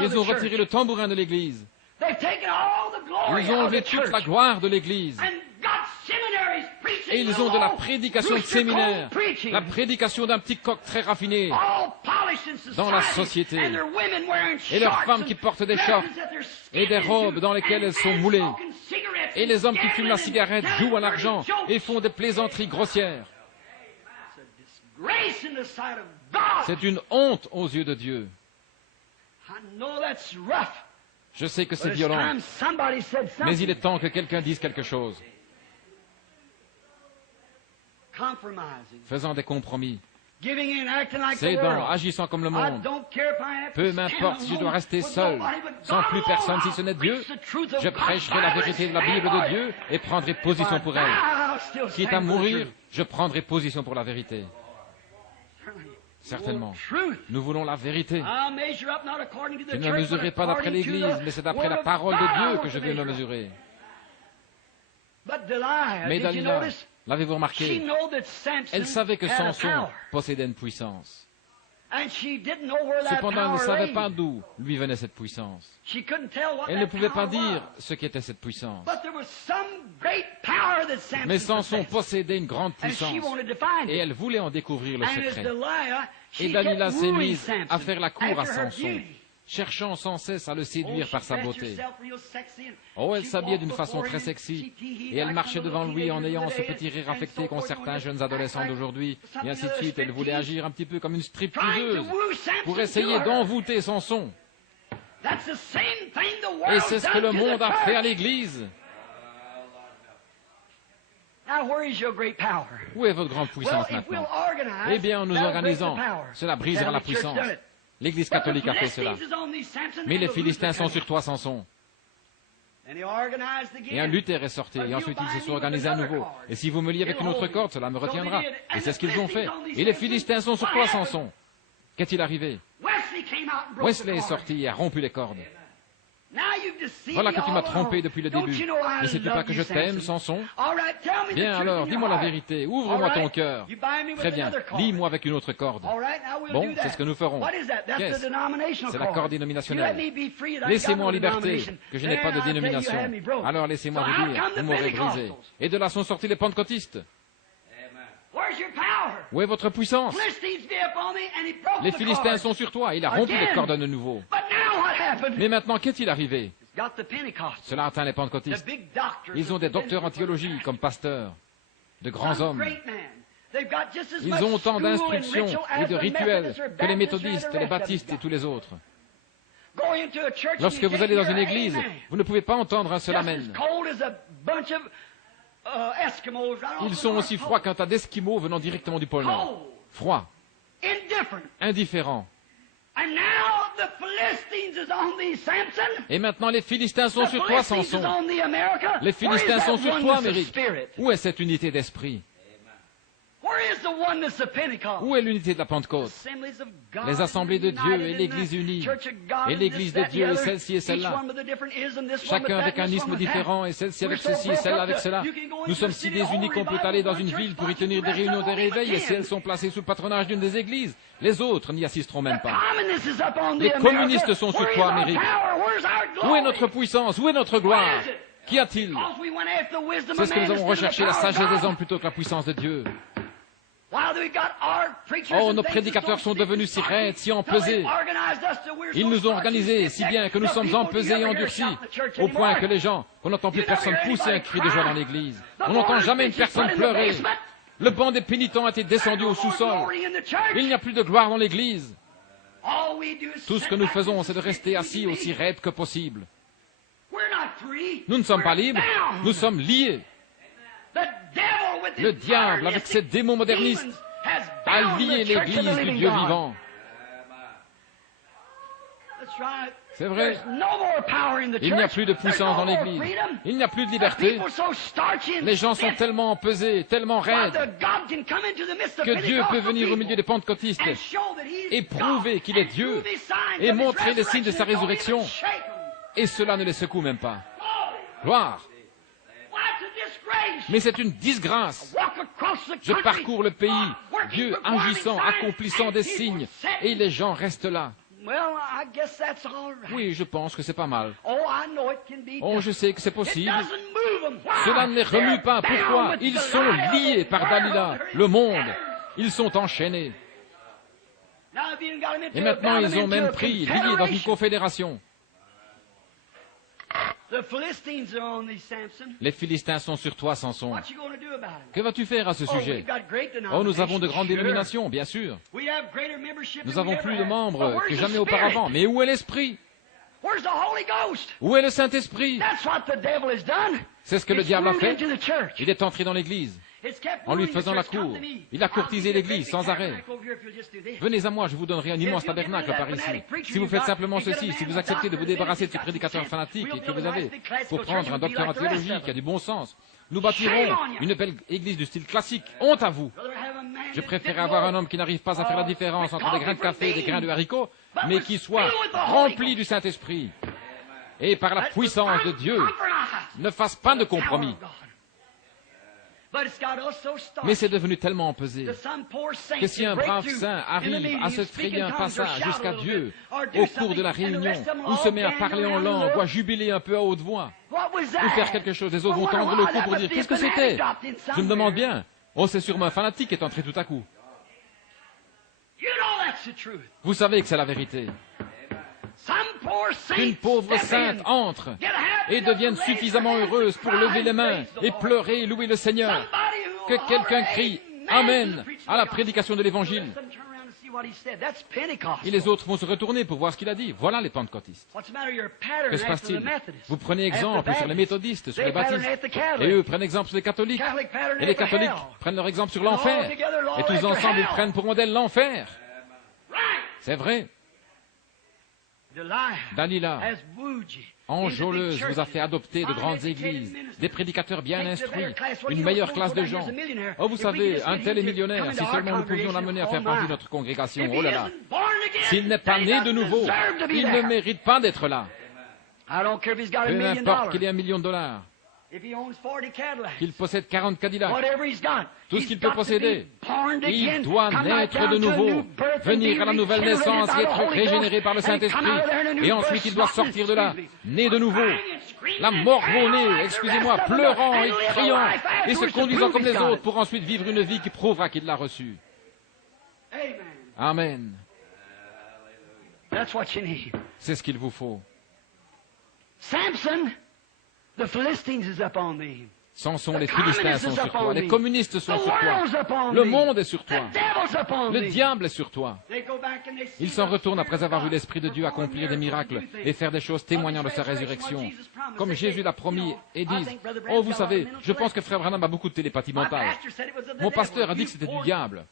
Ils ont retiré le tambourin de l'Église. Ils ont enlevé toute la gloire de l'Église. Et ils ont de la prédication de séminaire, la prédication d'un petit coq très raffiné dans la société. Et leurs femmes qui portent des shorts et des robes dans lesquelles elles sont moulées. Et les hommes qui fument la cigarette jouent à l'argent et font des plaisanteries grossières. C'est une honte aux yeux de Dieu. Je sais que c'est violent, mais il est temps que quelqu'un dise quelque chose. Faisant des compromis, cédant, agissant comme le monde. Peu m'importe si je dois rester seul, sans plus personne si ce n'est Dieu, je prêcherai la vérité de la Bible de Dieu et prendrai position pour elle. Quitte à mourir, je prendrai position pour la vérité. Certainement. Nous voulons la vérité. Je ne me mesurerai pas d'après l'Église, mais c'est d'après la parole de Dieu que je vais me mesurer. Mais Dalila, l'avez-vous remarqué? Elle savait que Samson possédait une puissance. Cependant, elle ne savait pas d'où lui venait cette puissance. Elle ne pouvait pas dire ce qu'était cette puissance. Mais Samson possédait une grande puissance et elle voulait en découvrir le secret. Et Dalila s'est mise à faire la cour à Samson, cherchant sans cesse à le séduire par sa beauté. Oh, elle s'habillait d'une façon très sexy, et elle marchait devant lui en ayant ce petit rire affecté qu'ont certains jeunes adolescents d'aujourd'hui, et ainsi de suite. Elle voulait agir un petit peu comme une stripteaseuse pour essayer d'envoûter Samson. Et c'est ce que le monde a fait à l'Église. Où est votre grande puissance maintenant? Eh bien, en nous organisant, cela brisera la puissance. L'Église catholique a fait cela. Mais les Philistins sont sur toi, Samson. Et un Luther est sorti, et ensuite ils se sont organisés à nouveau. Et si vous me liez avec une autre corde, cela me retiendra. Et c'est ce qu'ils ont fait. Et les Philistins sont sur toi, Samson. Qu'est-il arrivé? Wesley est sorti et a rompu les cordes. Voilà que tu m'as trompé depuis le début. Ne sais-tu pas que je t'aime, Samson? Bien alors, dis-moi la vérité, ouvre-moi ton cœur. Très bien, lie-moi avec une autre corde. Bon, c'est ce que nous ferons. Qu'est-ce? C'est la corde dénominationnelle. Laissez-moi en liberté, que je n'ai pas de dénomination. Alors laissez-moi vous dire, vous m'aurez brisé. Et de là sont sortis les pentecôtistes. Où est votre puissance? Les Philistins sont sur toi, il a rompu les cordes de nouveau. Mais maintenant, qu'est-il arrivé? Cela atteint les pentecôtistes. Ils ont des docteurs en théologie comme pasteurs, de grands hommes. Ils ont autant d'instructions et de rituels que les méthodistes, les baptistes et tous les autres. Lorsque vous allez dans une église, vous ne pouvez pas entendre un seul amen. Ils sont aussi froids qu'un tas d'Esquimaux venant directement du pôle Nord. Froid, indifférent. Et maintenant les Philistins sont sur toi, Samson. Les Philistins sont sur toi, Amérique. Où est cette unité d'esprit? Où est l'unité de la Pentecôte? Les assemblées de Dieu et l'Église unie. Et l'Église de Dieu et celle-ci et celle-là. Chacun avec un isme différent et celle-ci avec ceci et celle-là avec cela. Nous sommes si désunis qu'on peut aller dans une ville pour y tenir des réunions de réveil et si elles sont placées sous le patronage d'une des églises, les autres n'y assisteront même pas. Les communistes sont sur toi, Amérique. Où est notre puissance? Où est notre gloire? Qu'y a-t-il? C'est ce que nous avons recherché, la sagesse des hommes plutôt que la puissance de Dieu. Oh, nos prédicateurs sont devenus si raides, si empesés. Ils nous ont organisés si bien que nous sommes empesés et endurcis, au point que les gens, qu'on n'entend plus personne pousser un cri de joie dans l'église. On n'entend jamais une personne pleurer. Le banc des pénitents a été descendu au sous-sol. Il n'y a plus de gloire dans l'église. Tout ce que nous faisons, c'est de rester assis aussi raides que possible. Nous ne sommes pas libres, nous sommes liés. Le diable, avec ses démons modernistes, a lié l'Église du Dieu vivant. C'est vrai. Il n'y a plus de puissance dans l'Église. Il n'y a plus de liberté. Les gens sont tellement empesés, tellement raides, que Dieu peut venir au milieu des pentecôtistes et prouver qu'il est Dieu et montrer les signes de sa résurrection. Et cela ne les secoue même pas. Gloire! Mais c'est une disgrâce. Je parcours le pays, Dieu agissant, accomplissant des signes, et les gens restent là. Oui, je pense que c'est pas mal. Oh, je sais que c'est possible. Cela ne les remue pas. Pourquoi? Ils sont liés par Dalila, le monde. Ils sont enchaînés. Et maintenant, ils ont même pris, liés dans une confédération. Les Philistins sont sur toi, Samson. Que vas-tu faire à ce sujet? Oh, nous avons de grandes dénominations, bien sûr. Nous avons plus de membres que jamais auparavant. Mais où est l'Esprit? Où est le Saint-Esprit? C'est ce que le diable a fait. Il est entré dans l'Église en lui faisant la cour. Il a courtisé l'Église sans arrêt. Venez à moi, je vous donnerai un immense tabernacle par ici. Si vous faites simplement ceci, si vous acceptez de vous débarrasser de ces prédicateurs fanatiques et que vous avez, pour prendre un docteur en théologie qui a du bon sens, nous bâtirons une belle église du style classique. Honte à vous! Je préférerais avoir un homme qui n'arrive pas à faire la différence entre des grains de café et des grains de haricots, mais qui soit rempli du Saint-Esprit. Et par la puissance de Dieu, ne fasse pas de compromis. Mais c'est devenu tellement empesé que si un brave saint arrive à se frayer un passage jusqu'à Dieu au cours de la réunion, ou se met à parler en langue, ou à jubiler un peu à haute voix, ou faire quelque chose, les autres vont tendre le cou pour dire « Qu'est-ce que c'était ?» Je me demande bien. Oh, c'est sûrement un fanatique qui est entré tout à coup. Vous savez que c'est la vérité. Qu'une pauvre sainte entre et devienne suffisamment heureuse pour lever les mains et pleurer et louer le Seigneur. Que quelqu'un crie « Amen » à la prédication de l'Évangile. Et les autres vont se retourner pour voir ce qu'il a dit. Voilà les pentecôtistes. Que se passe-t-il? Vous prenez exemple sur les méthodistes, sur les baptistes, et eux prennent exemple sur les catholiques, et les catholiques prennent leur exemple sur l'enfer, et tous ensemble ils prennent pour modèle l'enfer. C'est vrai. Dalila, enjôleuse, vous a fait adopter de grandes églises, des prédicateurs bien instruits, une meilleure classe de gens. Oh, vous savez, un tel est millionnaire, si seulement nous pouvions l'amener à faire partie de notre congrégation. Oh là là. S'il n'est pas né de nouveau, il ne mérite pas d'être là. Peu importe qu'il ait $1 million, qu'il possède 40 Cadillacs, tout ce qu'il peut posséder, il doit naître de nouveau, venir à la nouvelle naissance et être régénéré par le Saint-Esprit. Et ensuite, il doit sortir de là, né de nouveau, la mort-au-nez, excusez-moi, pleurant et criant, et se conduisant comme les autres pour ensuite vivre une vie qui prouvera qu'il l'a reçue. Amen. C'est ce qu'il vous faut. Samson, the Philistines is up on thee. Samson, les Philistins sont sur toi, les communistes sont sur toi, le monde est sur toi, le diable est sur toi. Ils s'en retournent après avoir eu l'Esprit de Dieu accomplir des miracles et faire des choses témoignant de sa résurrection, comme Jésus l'a promis, et disent « Oh, vous savez, je pense que Frère Branham a beaucoup de télépathie mentale. Mon pasteur a dit que c'était du diable.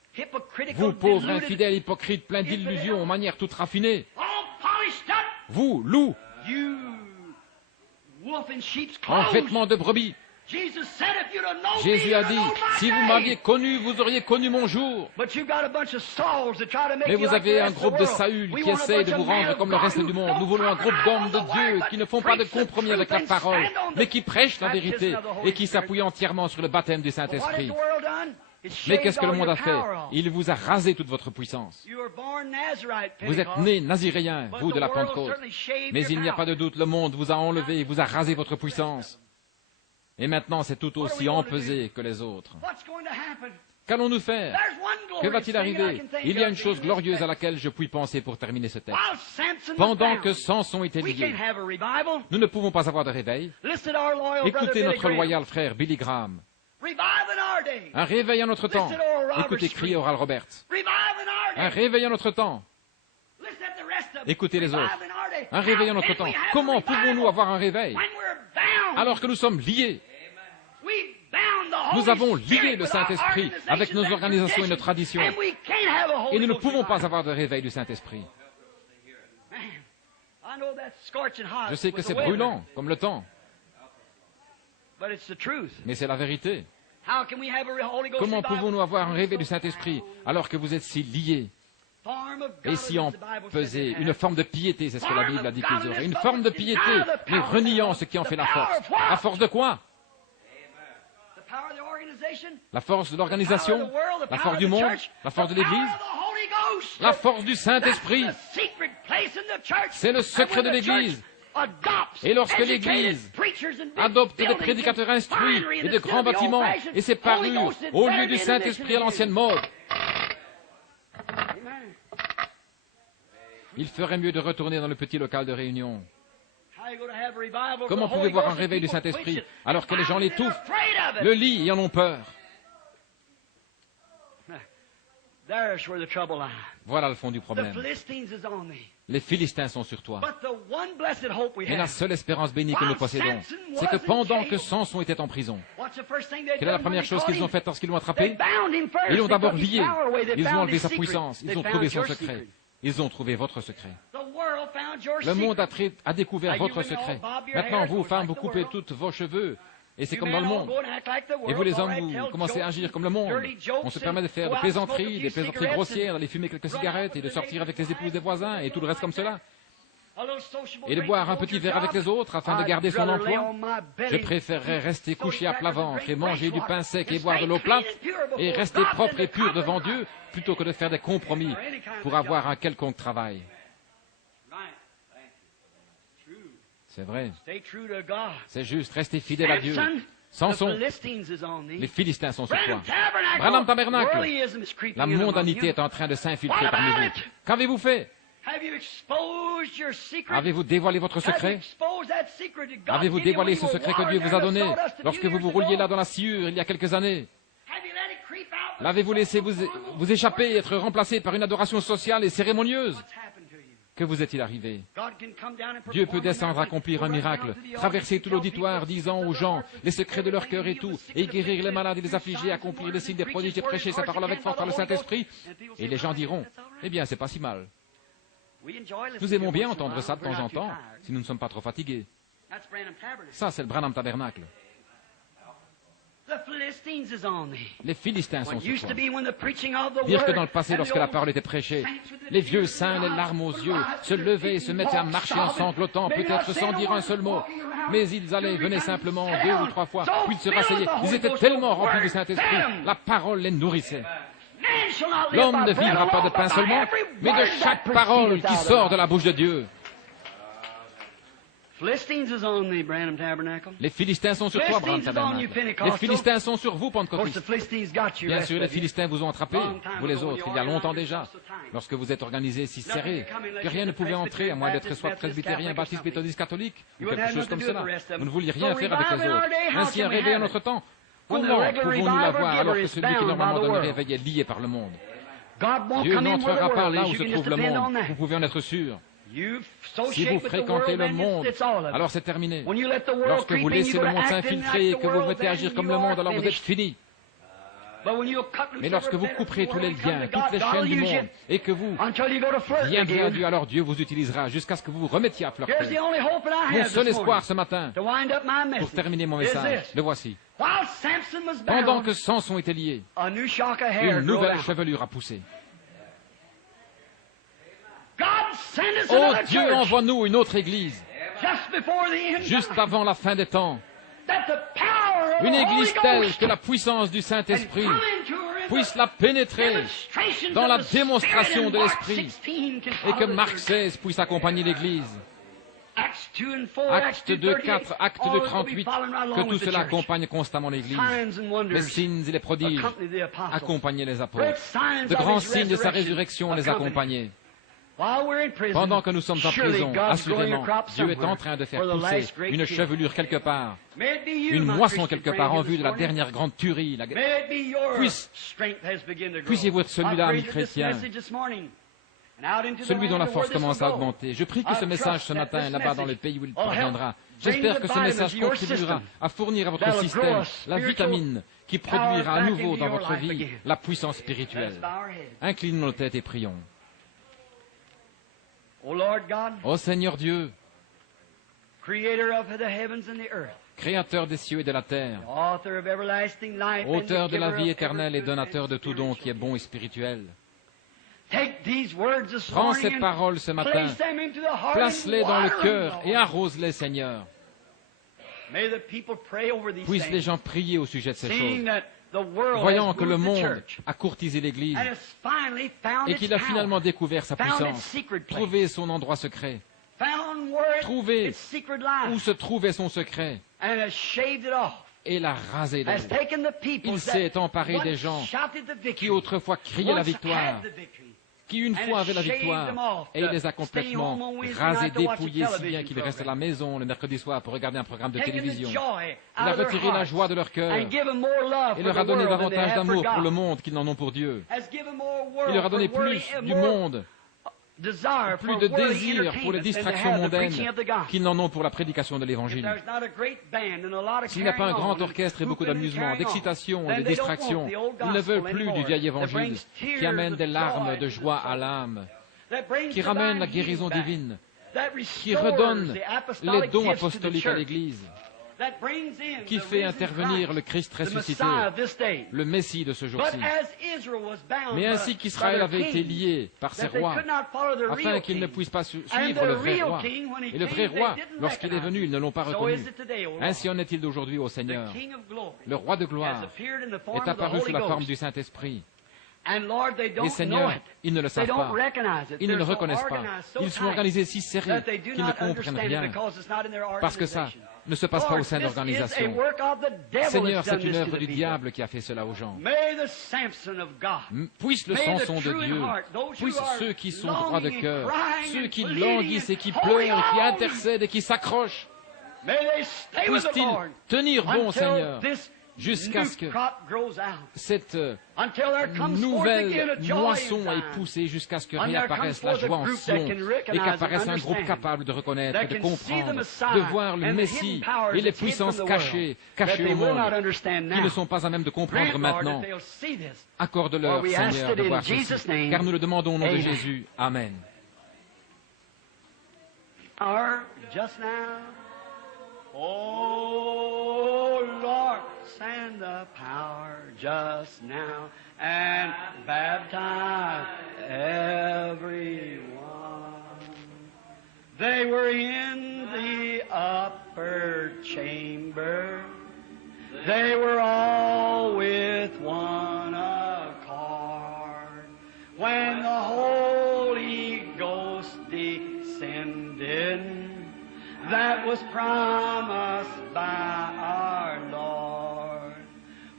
Vous, pauvres infidèles, hypocrites, pleins d'illusions, aux manières toutes raffinées. Vous, loups, en vêtements de brebis. Jésus a dit, si vous m'aviez connu, vous auriez connu mon jour. Mais vous avez un groupe de Saül qui essaye de vous rendre comme le reste du monde. Nous voulons un groupe d'hommes de Dieu qui ne font pas de compromis avec la parole, mais qui prêchent la vérité et qui s'appuient entièrement sur le baptême du Saint-Esprit. Mais qu'est-ce que le monde a fait? Il vous a rasé toute votre puissance. Vous êtes nés naziréens, vous de la Pentecôte. Mais il n'y a pas de doute, le monde vous a enlevé, vous a rasé votre puissance. Et maintenant, c'est tout aussi empesé que les autres. Qu'allons-nous faire? Que va-t-il arriver? Il y a une chose glorieuse à laquelle je puis penser pour terminer ce texte. Pendant que Samson était lié, nous ne pouvons pas avoir de réveil. Écoutez notre loyal frère Billy Graham. Un réveil en notre temps. Écoutez crier Oral Roberts. Un réveil en notre temps. Écoutez les autres. Un réveil en notre temps. Comment pouvons-nous avoir un réveil alors que nous sommes liés? Nous avons lié le Saint-Esprit avec nos organisations et nos traditions. Et nous ne pouvons pas avoir de réveil du Saint-Esprit. Je sais que c'est brûlant, comme le temps. Mais c'est la vérité. Comment pouvons-nous avoir un réveil du Saint-Esprit alors que vous êtes si liés et si empesés? Une forme de piété, c'est ce que la Bible a dit qu'ils auraient. Une forme de piété, mais reniant ce qui en fait la force. La force de quoi? La force de l'organisation, la force du monde, la force de l'Église, la force du Saint-Esprit. C'est le secret de l'Église. Et lorsque l'Église adopte des prédicateurs instruits et de grands bâtiments et ses parures au lieu du Saint-Esprit à l'ancienne mode, il ferait mieux de retourner dans le petit local de réunion. Comment pouvez-vous avoir un réveil du Saint-Esprit alors que les gens l'étouffent, le lient et en ont peur? Voilà le fond du problème. Les Philistins sont sur toi. Mais la seule espérance bénie que nous possédons, c'est que pendant que Samson était en prison, quelle est la première chose qu'ils ont faite lorsqu'ils l'ont attrapé? Ils l'ont d'abord lié. Ils ont enlevé sa puissance. Ils ont trouvé son secret. Ils ont trouvé votre secret. Le monde a découvert votre secret. Maintenant, vous, femmes, vous coupez tous vos cheveux. Et c'est comme dans le monde. Et vous, les hommes, vous commencez à agir comme le monde. On se permet de faire des plaisanteries grossières, d'aller fumer quelques cigarettes et de sortir avec les épouses des voisins et tout le reste comme cela. Et de boire un petit verre avec les autres afin de garder son emploi. Je préférerais rester couché à plat ventre et manger du pain sec et boire de l'eau plate et rester propre et pur devant Dieu plutôt que de faire des compromis pour avoir un quelconque travail. C'est vrai. C'est juste, restez fidèle à Dieu. Samson, les Philistins sont sur toi. Branham Tabernacle, la mondanité est en train de s'infiltrer parmi vous. Qu'avez-vous fait? Avez-vous dévoilé votre secret? Avez-vous dévoilé ce secret que Dieu vous a donné lorsque vous vous rouliez là dans la sciure il y a quelques années? L'avez-vous laissé vous échapper et être remplacé par une adoration sociale et cérémonieuse? Que vous est-il arrivé? Dieu peut descendre accomplir un miracle, traverser tout l'auditoire, disant aux gens les secrets de leur cœur et tout, et guérir les malades et les affligés, accomplir des signes, des prodiges et prêcher sa parole avec force par le Saint-Esprit. Et les gens diront, eh bien, c'est pas si mal. Nous aimons bien entendre ça de temps en temps, si nous ne sommes pas trop fatigués. Ça, c'est le Branham Tabernacle. Les Philistins sont sur toi. Dire que dans le passé, lorsque la parole était prêchée, les vieux saints, les larmes aux yeux, se levaient et se mettaient à marcher en sanglotant, peut-être sans dire un seul mot. Mais ils venaient simplement 2 ou 3 fois, puis ils se rasseyaient. Ils étaient tellement remplis du Saint-Esprit, la parole les nourrissait. L'homme ne vivra pas de pain seulement, mais de chaque parole qui sort de la bouche de Dieu. Les Philistins sont sur toi, Branham Tabernacle. Les Philistins sont sur vous, pentecôtistes. Bien sûr, les Philistins vous ont attrapé, vous les autres, il y a longtemps déjà, lorsque vous êtes organisés si serrés, que rien ne pouvait entrer, à moins d'être soit presbytérien, baptiste, méthodiste, catholique, ou quelque chose comme cela. Vous ne vouliez rien faire avec les autres. Ainsi, un réveil à notre temps. Comment pouvons-nous l'avoir alors que celui qui normalement donne le réveil est lié par le monde? Dieu n'entrera pas là où se trouve le monde. Vous pouvez en être sûr. Si vous fréquentez le monde, alors c'est terminé. Lorsque vous laissez le monde s'infiltrer et que vous mettez à agir comme le monde, alors vous êtes fini. Mais lorsque vous couperez tous les liens, toutes les chaînes du monde, et que vous viendrez à Dieu, alors Dieu vous utilisera jusqu'à ce que vous vous remettiez à flirter. Mon seul espoir ce matin, pour terminer mon message, le voici. Pendant que Samson était lié, une nouvelle chevelure a poussé. Oh Dieu, envoie-nous une autre église, juste avant la fin des temps. Une église telle que la puissance du Saint-Esprit puisse la pénétrer dans la démonstration de l'Esprit et que Marc 16 puisse accompagner l'église. Acte 2, 4, Acte 2, 38, que tout cela accompagne constamment l'Église. Les signes et les prodiges accompagnaient les apôtres. De grands signes de sa résurrection les accompagnaient. Pendant que nous sommes en prison, assurément, Dieu est en train de faire pousser une chevelure quelque part, une moisson quelque part en vue de la dernière grande tuerie. Puissiez-vous être celui-là, ami chrétien, celui dont la force commence à augmenter. Je prie que ce message ce matin, là-bas dans le pays où il parviendra, j'espère que ce message contribuera à fournir à votre système la vitamine qui produira à nouveau dans votre vie la puissance spirituelle. Inclinons nos têtes et prions. Ô Seigneur Dieu, Créateur des cieux et de la terre, Auteur de la vie éternelle et donateur de tout don qui est bon et spirituel, prends ces paroles ce matin, place-les dans le cœur et arrose-les, Seigneur. Puissent les gens prier au sujet de ces choses, voyant que le monde a courtisé l'Église et qu'il a finalement découvert sa puissance, trouvé son endroit secret, trouvé où se trouvait son secret et l'a rasé de lui. Il s'est emparé des gens qui autrefois criaient la victoire, qui une fois avaient la victoire, et il les a complètement rasés, dépouillés, si bien qu'ils restent à la maison le mercredi soir pour regarder un programme de télévision. Il a retiré la joie de leur cœur et leur a donné davantage d'amour pour le monde qu'ils n'en ont pour Dieu. Il leur a donné plus du monde, plus de désir pour les distractions mondaines qu'ils n'en ont pour la prédication de l'Évangile. S'il n'y a pas un grand orchestre et beaucoup d'amusement, d'excitation et de distraction, ils ne veulent plus du vieil Évangile qui amène des larmes de joie à l'âme, qui ramène la guérison divine, qui redonne les dons apostoliques à l'Église, qui fait intervenir le Christ ressuscité, le Messie de ce jour-ci. Mais ainsi qu'Israël avait été lié par ses rois, afin qu'ils ne puissent pas suivre le vrai roi. Et le vrai roi, lorsqu'il est venu, ils ne l'ont pas reconnu. Ainsi en est-il d'aujourd'hui, ô Seigneur. Le roi de gloire est apparu sous la forme du Saint-Esprit. Et Seigneur, ils ne le savent pas, ils ne le reconnaissent pas, ils sont organisés si serrés qu'ils ne comprennent rien, parce que ça ne se passe pas au sein d'organisations. Seigneur, c'est une œuvre du diable qui a fait cela aux gens. Puisse le Samson de Dieu, puisse ceux qui sont droits de cœur, ceux qui languissent et qui pleurent et qui intercèdent et qui s'accrochent, puissent-ils tenir bon, Seigneur, jusqu'à ce que cette nouvelle moisson ait poussé, jusqu'à ce que réapparaisse la joie en Sion et qu'apparaisse un groupe capable de reconnaître, de comprendre, de voir le Messie et les puissances cachées au monde, qui ne sont pas à même de comprendre maintenant. Accorde-leur, Seigneur, de voir ceci, car nous le demandons au nom de Jésus. Amen. Oh Lord, send the power just now and baptize everyone. They were in the upper chamber. They were all with one accord. When the Holy Ghost descended that was promised by our Lord.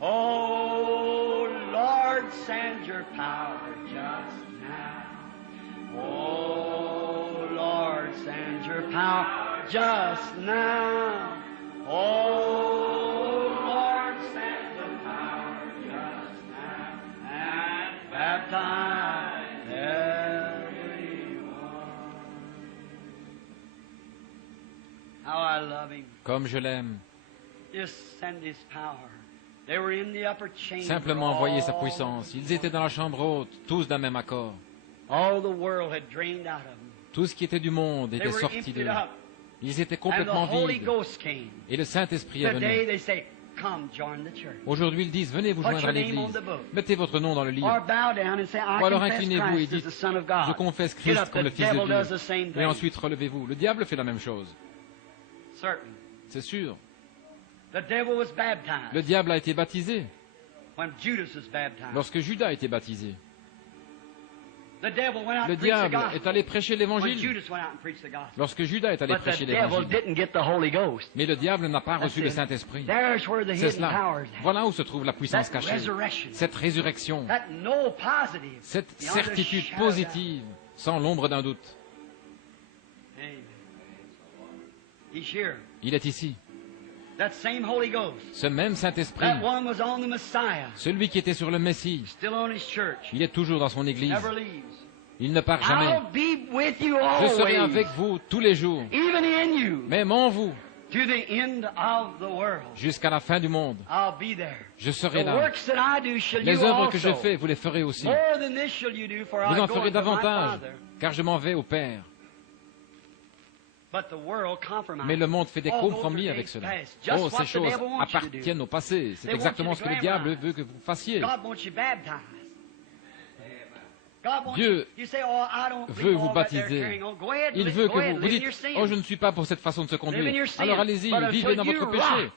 Oh, Lord, send your power just now. Oh, Lord, send your power just now. Oh, Lord, send the power just now and baptize everyone. How I love Him. Comme je l'aime. Just send His power. They were in the upper chamber. Simplement envoyer sa puissance. Ils étaient dans la chambre haute, tous d'un même accord. All the world had drained out of them. Tout ce qui était du monde They était were sorti emptied d'eux. up. Ils étaient And the complètement Holy vides. Ghost came. Et le Saint-Esprit est Today venu. they say, come join the church. Aujourd'hui, ils disent, venez vous Put joindre à your name on l'Église. the book. Mettez votre nom dans le Or livre. bow down and say, I Ou alors confess inclinez-vous et Christ as dites, the Son of God. je confesse Get Christ up, comme the le Fils devil does de the same Dieu. Et thing. ensuite, relevez-vous. Le diable fait la même chose. Certain. C'est sûr. The devil was baptized Le diable a été baptisé when Judas was baptized. lorsque Judas a été baptisé. The devil went out Le and preached the diable est gospel allé prêcher when l'Évangile Judas went out and preached the gospel. lorsque Judas est allé But the prêcher devil l'Évangile. didn't get the Holy Ghost. Mais le diable n'a pas reçu le That's it. Saint-Esprit. There's where the C'est hidden cela. power is at. Voilà où se trouve la puissance That cachée. resurrection. Cette résurrection. That no positive. Cette beyond a certitude shadow of positive, sans l'ombre d'un doute. doubt. Amen. He's here. Il est ici. That same Holy Ghost. Ce même Saint-Esprit, That one was on the Messiah. celui qui était sur le Messie, Still on His church. il est toujours dans son Église. Never leaves. Il ne part jamais. I'll be with you Je serai always. avec vous tous les jours, Even in you. même en vous, To the end of the world. jusqu'à la fin du monde. I'll be there. Je serai The là. works that I do shall Les you œuvres que je also. fais, vous les ferez aussi. More than this shall you do, for Vous I en go ferez unto my davantage, Father. car je m'en vais au Père. But the world compromises. Mais le monde fait des All those compromis are avec days cela. past. Just Oh, what ces the choses devil wants you to do. appartiennent au passé. C'est They want exactement you ce to que le diable glamorize. veut que vous fassiez. God wants you baptized. God wants Dieu you say, oh, I don't veut believe vous all that they're baptiser. carrying on. Go ahead, Il live, veut go que ahead, vous live in dites, your sin. oh, je ne suis pas pour cette façon de se Live in conduire. your sin. Alors allez-y, But vivez until dans votre you péché. rot,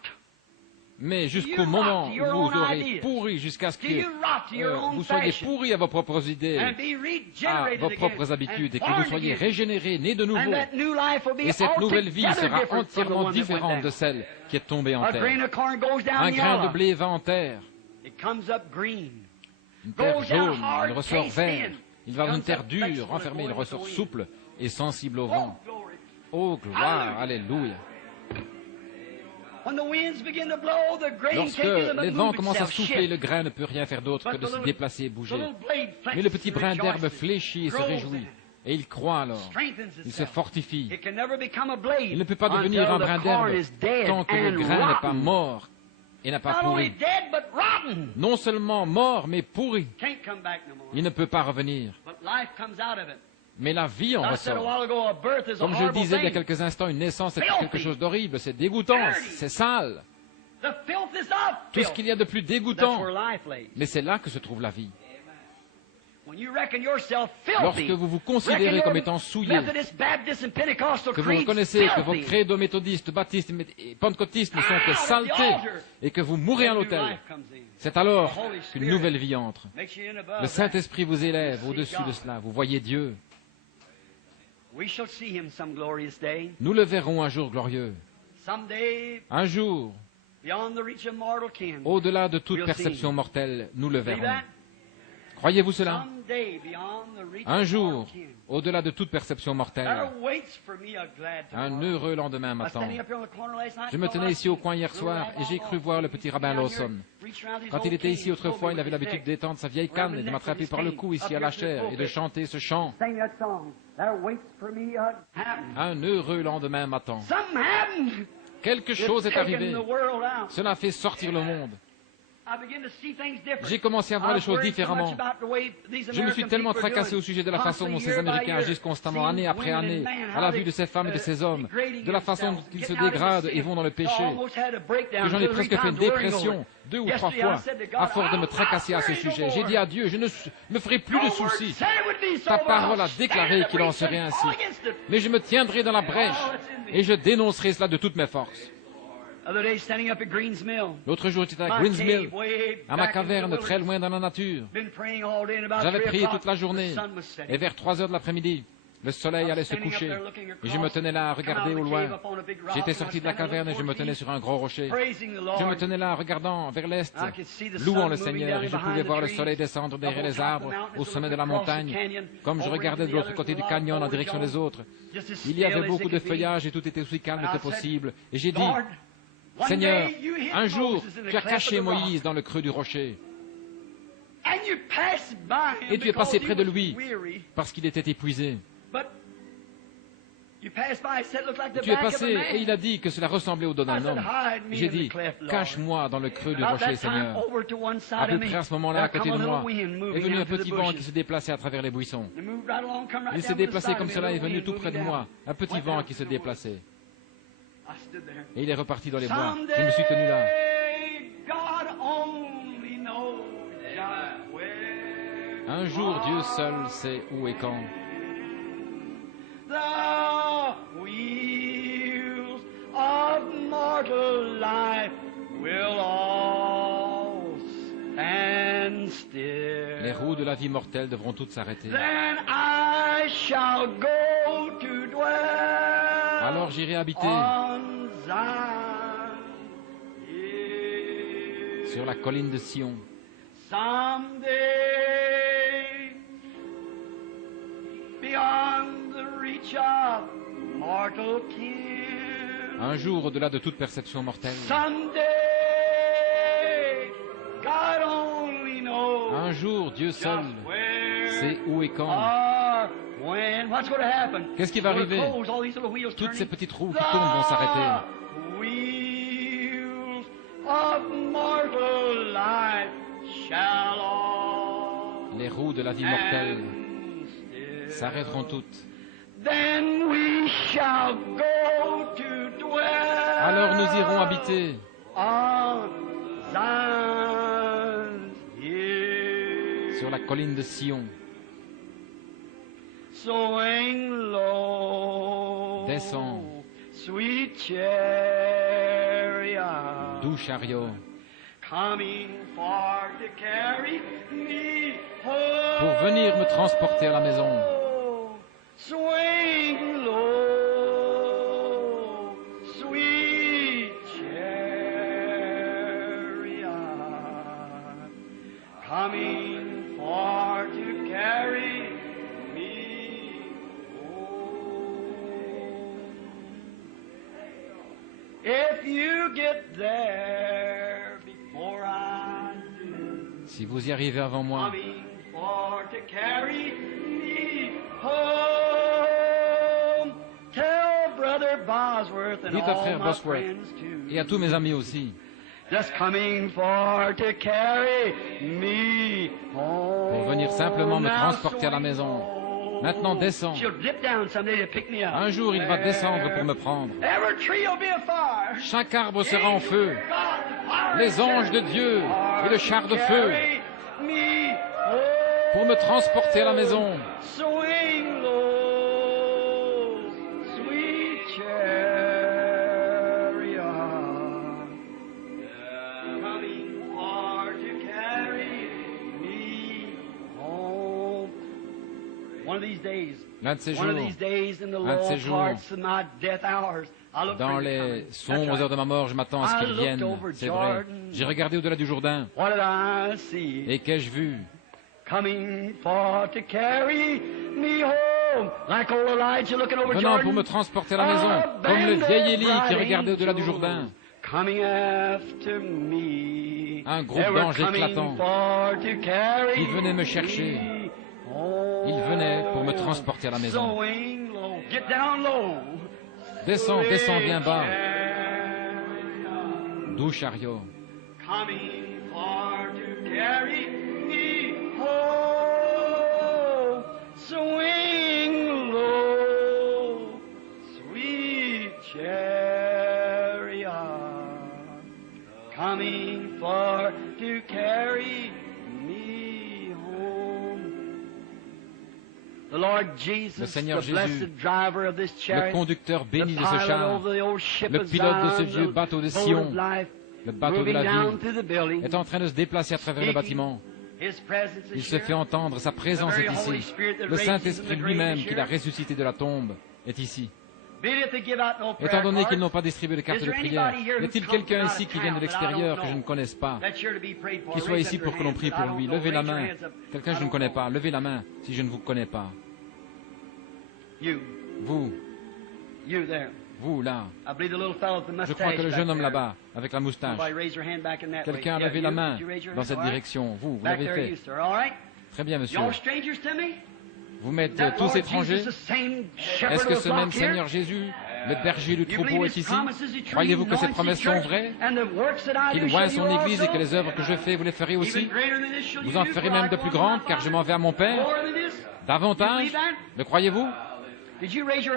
Mais jusqu'au you moment rot to où your vous own aurez ideas. pourri jusqu'à ce till you que rot to your own vous soyez fashion, pourri à vos propres idées, and be à regenerated vos again, propres habitudes, et and que vous born soyez again. régénérés, nés de And nouveau. that new life will be Et cette nouvelle vie altogether sera different from the entièrement one that went différente de down. celle qui est tombée en A terre. grain of corn goes down Un grain de yellow. blé va en terre, It comes up green. une terre Goes down jaune, hard, il ressort taste vert. in. Il va dans une Comes terre up dure, flexible, renfermée, il going ressort with the wind. souple et sensible au Oh, vent. glory. Oh, gloire, alléluia. When the winds begin to blow, the grain Lorsque can't get them les to vents move commencent à itself, souffler, shift. le grain ne peut rien faire d'autre que But de the se little- déplacer et the bouger. little blade flexes Mais le petit and brin d'herbe rejoices, fléchit et se grows réjouit. in it, Et il croit alors. strengthens Il se itself. fortifie. It can never become a blade Il ne peut pas devenir un until brin the corn d'herbe is dead tant que le and grain n'est pas rotten. mort et n'a pas Not only pourri. dead, but rotten. Non seulement mort, mais pourri. Can't come back no more. Il ne peut pas revenir. But life comes out of it. Mais la vie en I said a ressort. while ago, a birth is a Comme je le horrible disais il y a thing. quelques instants, une naissance c'est Filthy. quelque chose d'horrible, c'est dégoûtant, Dirty. c'est sale. The filth is of Tout ce filth. qu'il y a de plus That's dégoûtant. where life lays. Mais c'est là que se trouve la vie. When you reckon yourself filthy, Lorsque vous vous considérez reckon comme your étant souillé, Methodist, Baptist, and Pentecostal que vous creeds reconnaissez que vos filthy, credos méthodistes, baptistes et pentecôtistes ne sont que saleté et que vous mourrez à then new l'autel, life comes in. c'est alors qu'une nouvelle vie entre. Makes you in above Le that. Saint-Esprit vous élève au-dessus de cela. Vous voyez Dieu. We shall see him some glorious day. Nous le verrons un jour glorieux. Someday, Un jour, beyond the reach of mortal kin. au-delà de toute We'll perception see. mortelle, nous le Believe verrons. that? Croyez-vous cela? Someday, beyond the reach Un of jour, mortal kin. au-delà de toute perception mortelle, There waits for me a glad un tomorrow. heureux lendemain I was m'attend. standing up here on the corner last night, Je me and tenais I ici au seen coin hier little soir rabbi et j'ai cru Lawson. voir le petit rabbin Down here, Lawson. reach around his Quand il old était ici cane, autrefois, il avait pull l'habitude his neck. d'étendre sa vieille canne et de m'attraper par le cou ici à la chair et de chanter ce chant. Sing that song. There waits for me a happen. Un heureux lendemain m'attend. Something happened. Quelque It's chose est taken arrivé. the world out. Cela fait sortir le monde. I begin to see things different. J'ai commencé à voir les I've choses worried so différemment. much about the way these Je me suis American tellement people are tracassé doing. au sujet de la façon dont Constantly, ces year by Américains year, agissent constamment, seeing année après women and année, men, à la how vue de ces femmes et de ces hommes, degrading de la façon dont themselves, ils se getting out of dégradent the et sin. vont dans le So I péché, almost had a breakdown que j'en ai two or three presque fait times worrying over dépression it. 2 ou 3 Yesterday, I fois, said to God, à force de me I'm tracasser à ce not sujet. worried J'ai no dit à more. Dieu, je ne me ferai plus de Your word soucis. said it would be so, Ta but parole I'll a stand déclaré up qu'il en and serait ainsi. fall against it. Mais je me tiendrai dans la brèche et je dénoncerai cela de toutes mes forces. Other day, standing up at Greens Mill, L'autre jour, j'étais à my Greens Mill, cave way à ma back in the caverne très wilderness. loin dans la nature. Been praying all day, and about J'avais 3 prié o'clock, toute la the journée sun was setting. et vers 3 heures de l'après-midi, Le soleil allait se coucher, et je me tenais là à regarder au loin. J'étais sorti de la caverne et je me tenais sur un gros rocher. Je me tenais là, regardant vers l'est, louant le Seigneur, et je pouvais voir le soleil descendre derrière les arbres, au sommet de la montagne, comme je regardais de l'autre côté du canyon en direction des autres. Il y avait beaucoup de feuillage et tout était aussi calme que possible. Et j'ai dit, Seigneur, un jour, tu as caché Moïse dans le creux du rocher. Et tu es passé près de lui, parce qu'il était épuisé. Tu es passé et il a dit que cela ressemblait au dos d'un homme. J'ai dit, cache-moi dans le creux du rocher, Seigneur. À peu près à ce moment-là, à côté de moi, est venu un petit vent qui se déplaçait à travers les buissons. Il s'est déplacé comme cela et est venu tout près de moi, un petit vent qui se déplaçait. Et il est reparti dans les bois. Je me suis tenu là. Un jour, Dieu seul sait où et quand. The wheels of mortal life will all stand still. Les roues de la vie mortelle devront toutes s'arrêter. Then I shall go to dwell. Alors j'irai habiter On Zion Hill. sur la colline de Sion. Someday, beyond the reach of mortal kin. Un jour, au-delà de toute perception mortelle. Someday, God only knows. Un jour, Dieu seul sait où et quand. When. What's going to happen? Qu'est-ce qui va arriver? Toutes ces petites roues qui tournent vont s'arrêter. Wheels of mortal life shall all Les roues de la vie mortelle s'arrêteront toutes. Then we shall go to dwell. Alors nous irons habiter On Zion's hill. sur la colline de Sion. Swing low, Descends, sweet chariot, doux chariot, coming for to carry me home. pour venir me transporter à la maison. Swing low, sweet chariot, coming for to carry me home. If you get there before I do, Si vous y arrivez avant moi, coming for to carry me home. Tell Brother Bosworth and dites à all frère my Bosworth friends too. et à tous mes amis aussi, Just coming for to carry me home. pour venir simplement me Now transporter à la maison. swing Maintenant, low. descends. She'll dip down someday to pick me up. Un jour, il va descendre pour me prendre. Every tree will be afire. Chaque arbre sera en feu. God, fire Les anges de Dieu et le char de feu carry me home. pour me transporter à la maison. Swing low, sweet chariot, coming far to carry me home. One of these days, L'un de ces jours, one of these days in the un de ces low jours, parts of my death hours, I look dans for you les coming. That's sombres right. heures de ma mort, je m'attends à ce qu'ils viennent. C'est vrai. J'ai regardé au-delà du Jourdain. What did I see? Et qu'ai-je vu? Coming for to carry me home, like old Elijah looking over Venant pour Jordan. me transporter à la maison, comme le vieil Élie qui regardait au-delà du Jourdain. Coming after me. Un groupe They were d'anges coming éclatants. for to carry Ils venaient me chercher. me home. Ils venaient pour me transporter à la maison. Swing low, get down low. Descends, descends bien bas, Chariot, doux chariot. coming for to carry me home. Swing low, sweet chariot, coming for to carry me home. The Lord Jesus, Le Seigneur the Jésus, blessed driver of this Le chariot, conducteur béni the de ce pilot char, over the old ship le of pilote de ce Zion, vieux the bateau de boat Sion, of life, le bateau de moving la down vie, through the building, est en train de se déplacer à travers le bâtiment, Il se fait entendre, sa présence est ici. Le Saint-Esprit lui-même, qui l'a ressuscité de la tombe, est ici. Étant donné qu'ils n'ont pas distribué de cartes de prière, y a-t-il quelqu'un ici qui vient de l'extérieur que je ne connaisse pas, qui soit ici pour que l'on prie pour lui? Levez la main. Quelqu'un que je ne connais pas, levez la main si je ne vous connais pas. Vous, là. Je crois que le jeune homme là-bas, avec la moustache. Quelqu'un a levé la main dans cette direction. Vous l'avez fait. Très bien, monsieur. Vous m'êtes tous étrangers. Est-ce que ce même Seigneur Jésus, le berger du troupeau, est ici? Croyez-vous que ces promesses sont vraies? Qu'il oint son Église et que les œuvres que je fais, vous les ferez aussi? Vous en ferez même de plus grandes, car je m'en vais à mon Père? Davantage? Le croyez-vous?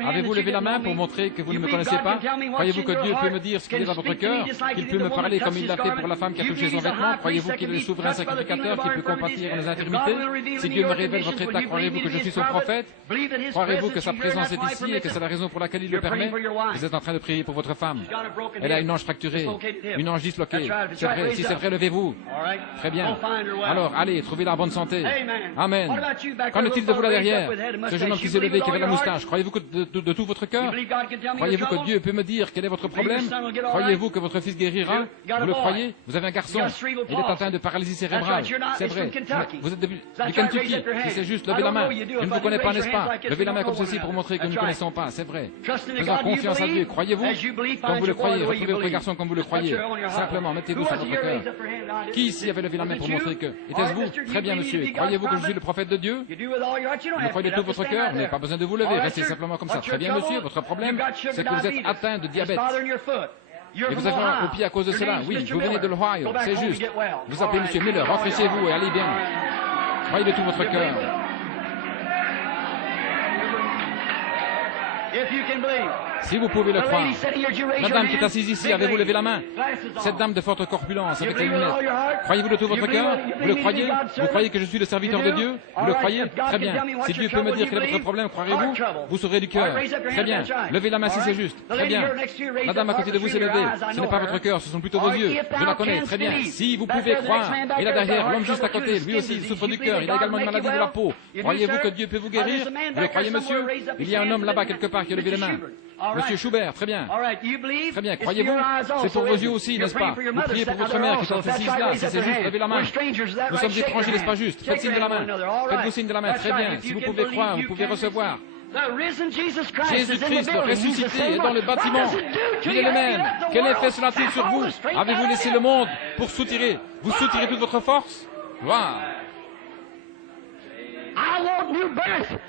Avez-vous levé la main pour montrer que vous ne me connaissez pas? Croyez-vous que Dieu peut me dire ce qu'il est dans votre cœur? Qu'il peut me parler comme il l'a fait pour la femme qui a touché son vêtement? Croyez-vous qu'il est le souverain sacrificateur qui peut compatir nos infirmités? Si Dieu me révèle votre état, croyez-vous que je suis son prophète? Croyez-vous que sa présence est ici et que c'est la raison pour laquelle il le permet? Vous êtes en train de prier pour votre femme. Elle a une hanche fracturée, une hanche disloquée. C'est vrai, si c'est vrai, levez-vous. Très bien. Alors, allez, trouvez-la en bonne santé. Amen. Qu'en est-il de vous là derrière? Ce jeune homme qui s'est levé, qui avait la moustache. Croyez-vous que de tout votre cœur? Croyez-vous que Dieu peut me dire quel est votre problème? Croyez-vous que votre fils guérira? Vous le croyez? Vous avez un garçon. Il est atteint de paralysie cérébrale. C'est vrai. Vous êtes du Kentucky. Si c'est juste, levez la main. Je ne vous connais pas, n'est-ce pas? Levez la main comme ceci pour montrer que nous ne connaissons pas. C'est vrai. Faisons confiance à Dieu. Croyez-vous? Comme vous le croyez. Retrouvez votre garçon comme vous le croyez. Simplement, mettez-vous sur votre cœur. Qui ici avait levé la main pour montrer que? Était-ce vous? Très bien, monsieur. Croyez-vous que je suis le prophète de Dieu? Vous croyez de tout votre cœur? Vous n'avez pas besoin de vous lever. Restez simplement comme ça. Très bien, monsieur. Votre problème, c'est que vous êtes atteint de diabète. Et vous avez un au pied à cause de cela. Oui, vous venez de l'Ohio. C'est juste. Vous appelez monsieur Miller. Rentrez chez vous et allez bien. Croyez de tout votre cœur. Si vous pouvez le croire. La dame qui est assise ici, avez-vous levé la main? Cette dame de forte corpulence avec les lunettes. Croyez-vous de tout votre cœur? Vous le croyez? Vous croyez que je suis le serviteur de Dieu? Vous le croyez? Très bien. Si Dieu peut me dire quel est votre problème, croirez-vous? Vous saurez du cœur. Très bien. Levez la main si c'est juste. Très bien. La dame à côté de vous s'est levée. Ce n'est pas votre cœur, ce sont plutôt vos yeux. Je la connais. Très bien. Si vous pouvez croire. Et là derrière, l'homme juste à côté, lui aussi, il souffre du cœur. Il a également une maladie de la peau. Croyez-vous que Dieu peut vous guérir? Vous le croyez, monsieur? Il y a un homme là-bas quelque part qui a levé les mains. Monsieur Schubert, très bien. Très bien, croyez-vous? C'est pour vos yeux aussi, n'est-ce pas? Vous priez pour votre mère qui est assise là, si c'est juste, levez la main. Nous sommes étrangers, n'est-ce pas juste? Faites signe de la main. Faites-vous signe de la main, très bien. Si vous pouvez croire, vous pouvez recevoir. Jésus-Christ, le ressuscité, est dans le bâtiment. Il est le même. Quel effet cela a-t-il sur vous? Avez-vous laissé le monde pour soutirez? Vous soutirez toute votre force? Gloire.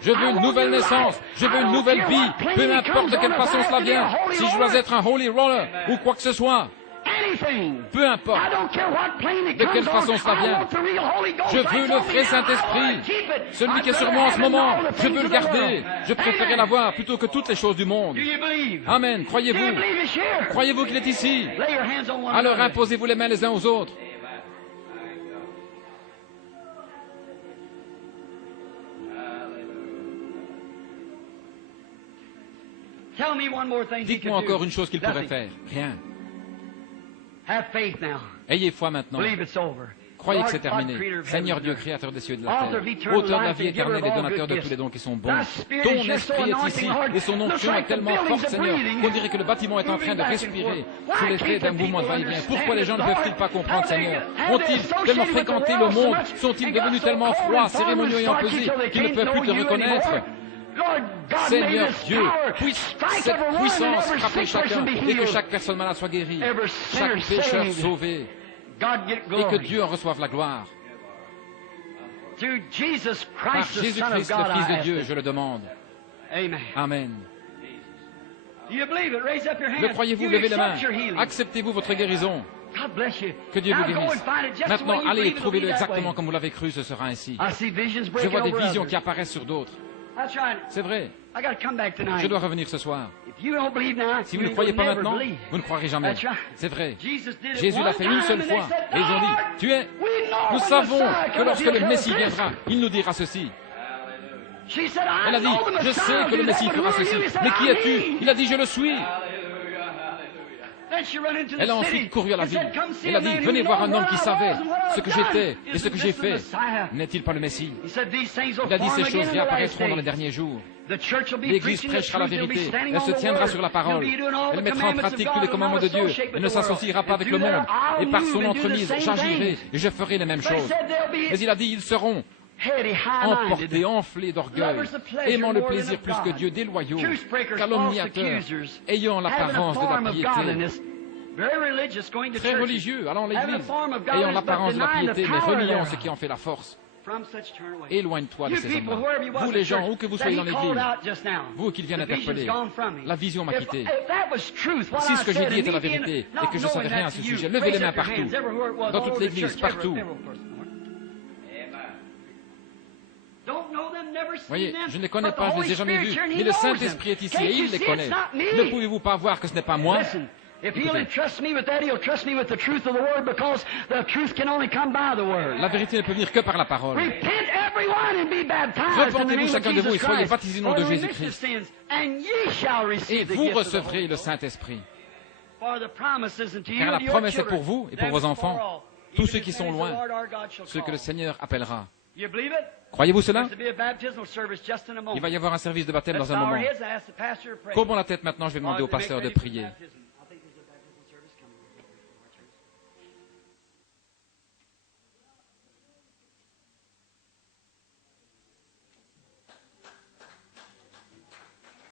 Je veux une nouvelle naissance, je veux une nouvelle vie, peu importe de quelle façon cela vient, si je dois être un holy roller ou quoi que ce soit, peu importe de quelle façon cela vient, je veux le vrai Saint-Esprit, celui qui est sur moi en ce moment, je veux le garder, je préférerais l'avoir plutôt que toutes les choses du monde. Amen, croyez-vous? Croyez-vous qu'il est ici? Alors imposez-vous les mains les uns aux autres. Dites-moi encore une chose qu'il pourrait faire. Rien. Ayez foi maintenant. Croyez que c'est terminé. Seigneur Dieu, Créateur des cieux et de la terre, auteur de la vie éternelle et donateur de tous les dons qui sont bons. Ton esprit est ici et son onction est tellement forte, Seigneur, qu'on dirait que le bâtiment est en train de respirer sous l'effet d'un mouvement de va-et-vient. Pourquoi les gens ne peuvent-ils pas comprendre, Seigneur? Ont-ils tellement fréquenté le monde? Sont-ils devenus tellement froids, cérémonieux et empesés qu'ils ne peuvent plus te reconnaître? Seigneur Dieu, cette puissance frappe chacun et que chaque personne malade soit guérie, chaque pécheur sauvé, et que Dieu en reçoive la gloire. Par Jésus-Christ, le Fils de Dieu, je le demande. Amen. Le croyez-vous? Levez les mains. Acceptez-vous votre guérison. Que Dieu vous bénisse. Maintenant, allez et trouvez-le exactement comme vous l'avez cru, ce sera ainsi. Je vois des visions qui apparaissent sur d'autres. C'est vrai. Je dois revenir ce soir. Si vous ne croyez pas maintenant, vous ne croirez jamais. C'est vrai. Jésus l'a fait une seule fois. Et ils ont dit, tu es... Nous savons que lorsque le Messie viendra, il nous dira ceci. Elle a dit, je sais que le Messie fera ceci. Mais qui es-tu? Il a dit, je le suis. Elle a ensuite couru à la ville. Elle a dit, venez voir un homme qui savait ce que j'étais et ce que j'ai fait. N'est-il pas le Messie? Il a dit, ces choses réapparaîtront dans les derniers jours. L'Église prêchera la vérité. Elle se tiendra sur la parole. Elle mettra en pratique tous les commandements de Dieu. Elle ne s'associera pas avec le monde. Et par son entremise, j'agirai et je ferai les mêmes choses. Mais il a dit, ils seront emportés, enflés d'orgueil, aimant le plaisir plus que Dieu, déloyaux, calomniateurs, ayant l'apparence de la piété. Très religieux, allant à l'église, ayant l'apparence de la piété, mais reniant ce qui en fait la force. Éloigne-toi de ces hommes. Vous les gens, où que vous soyez dans l'église, vous qui vient interpeller, la vision m'a quitté. Si ce que j'ai dit était la vérité et que je ne savais rien à ce sujet, levez les mains partout, dans toute l'église, partout. Voyez, je ne les connais pas, je ne les ai jamais vus, mais le Saint-Esprit est ici et il les connaît. Ne pouvez-vous pas voir que ce n'est pas moi? Écoutez. La vérité ne peut venir que par la parole. Repentez-vous chacun de vous et soyez baptisés au nom de Jésus-Christ. Et vous recevrez le Saint-Esprit. Car la promesse est pour vous et pour vos enfants, tous ceux qui sont loin, ceux que le Seigneur appellera. Croyez-vous cela? Il va y avoir un service de baptême dans un moment. Courbons la tête maintenant, je vais demander au pasteur de prier.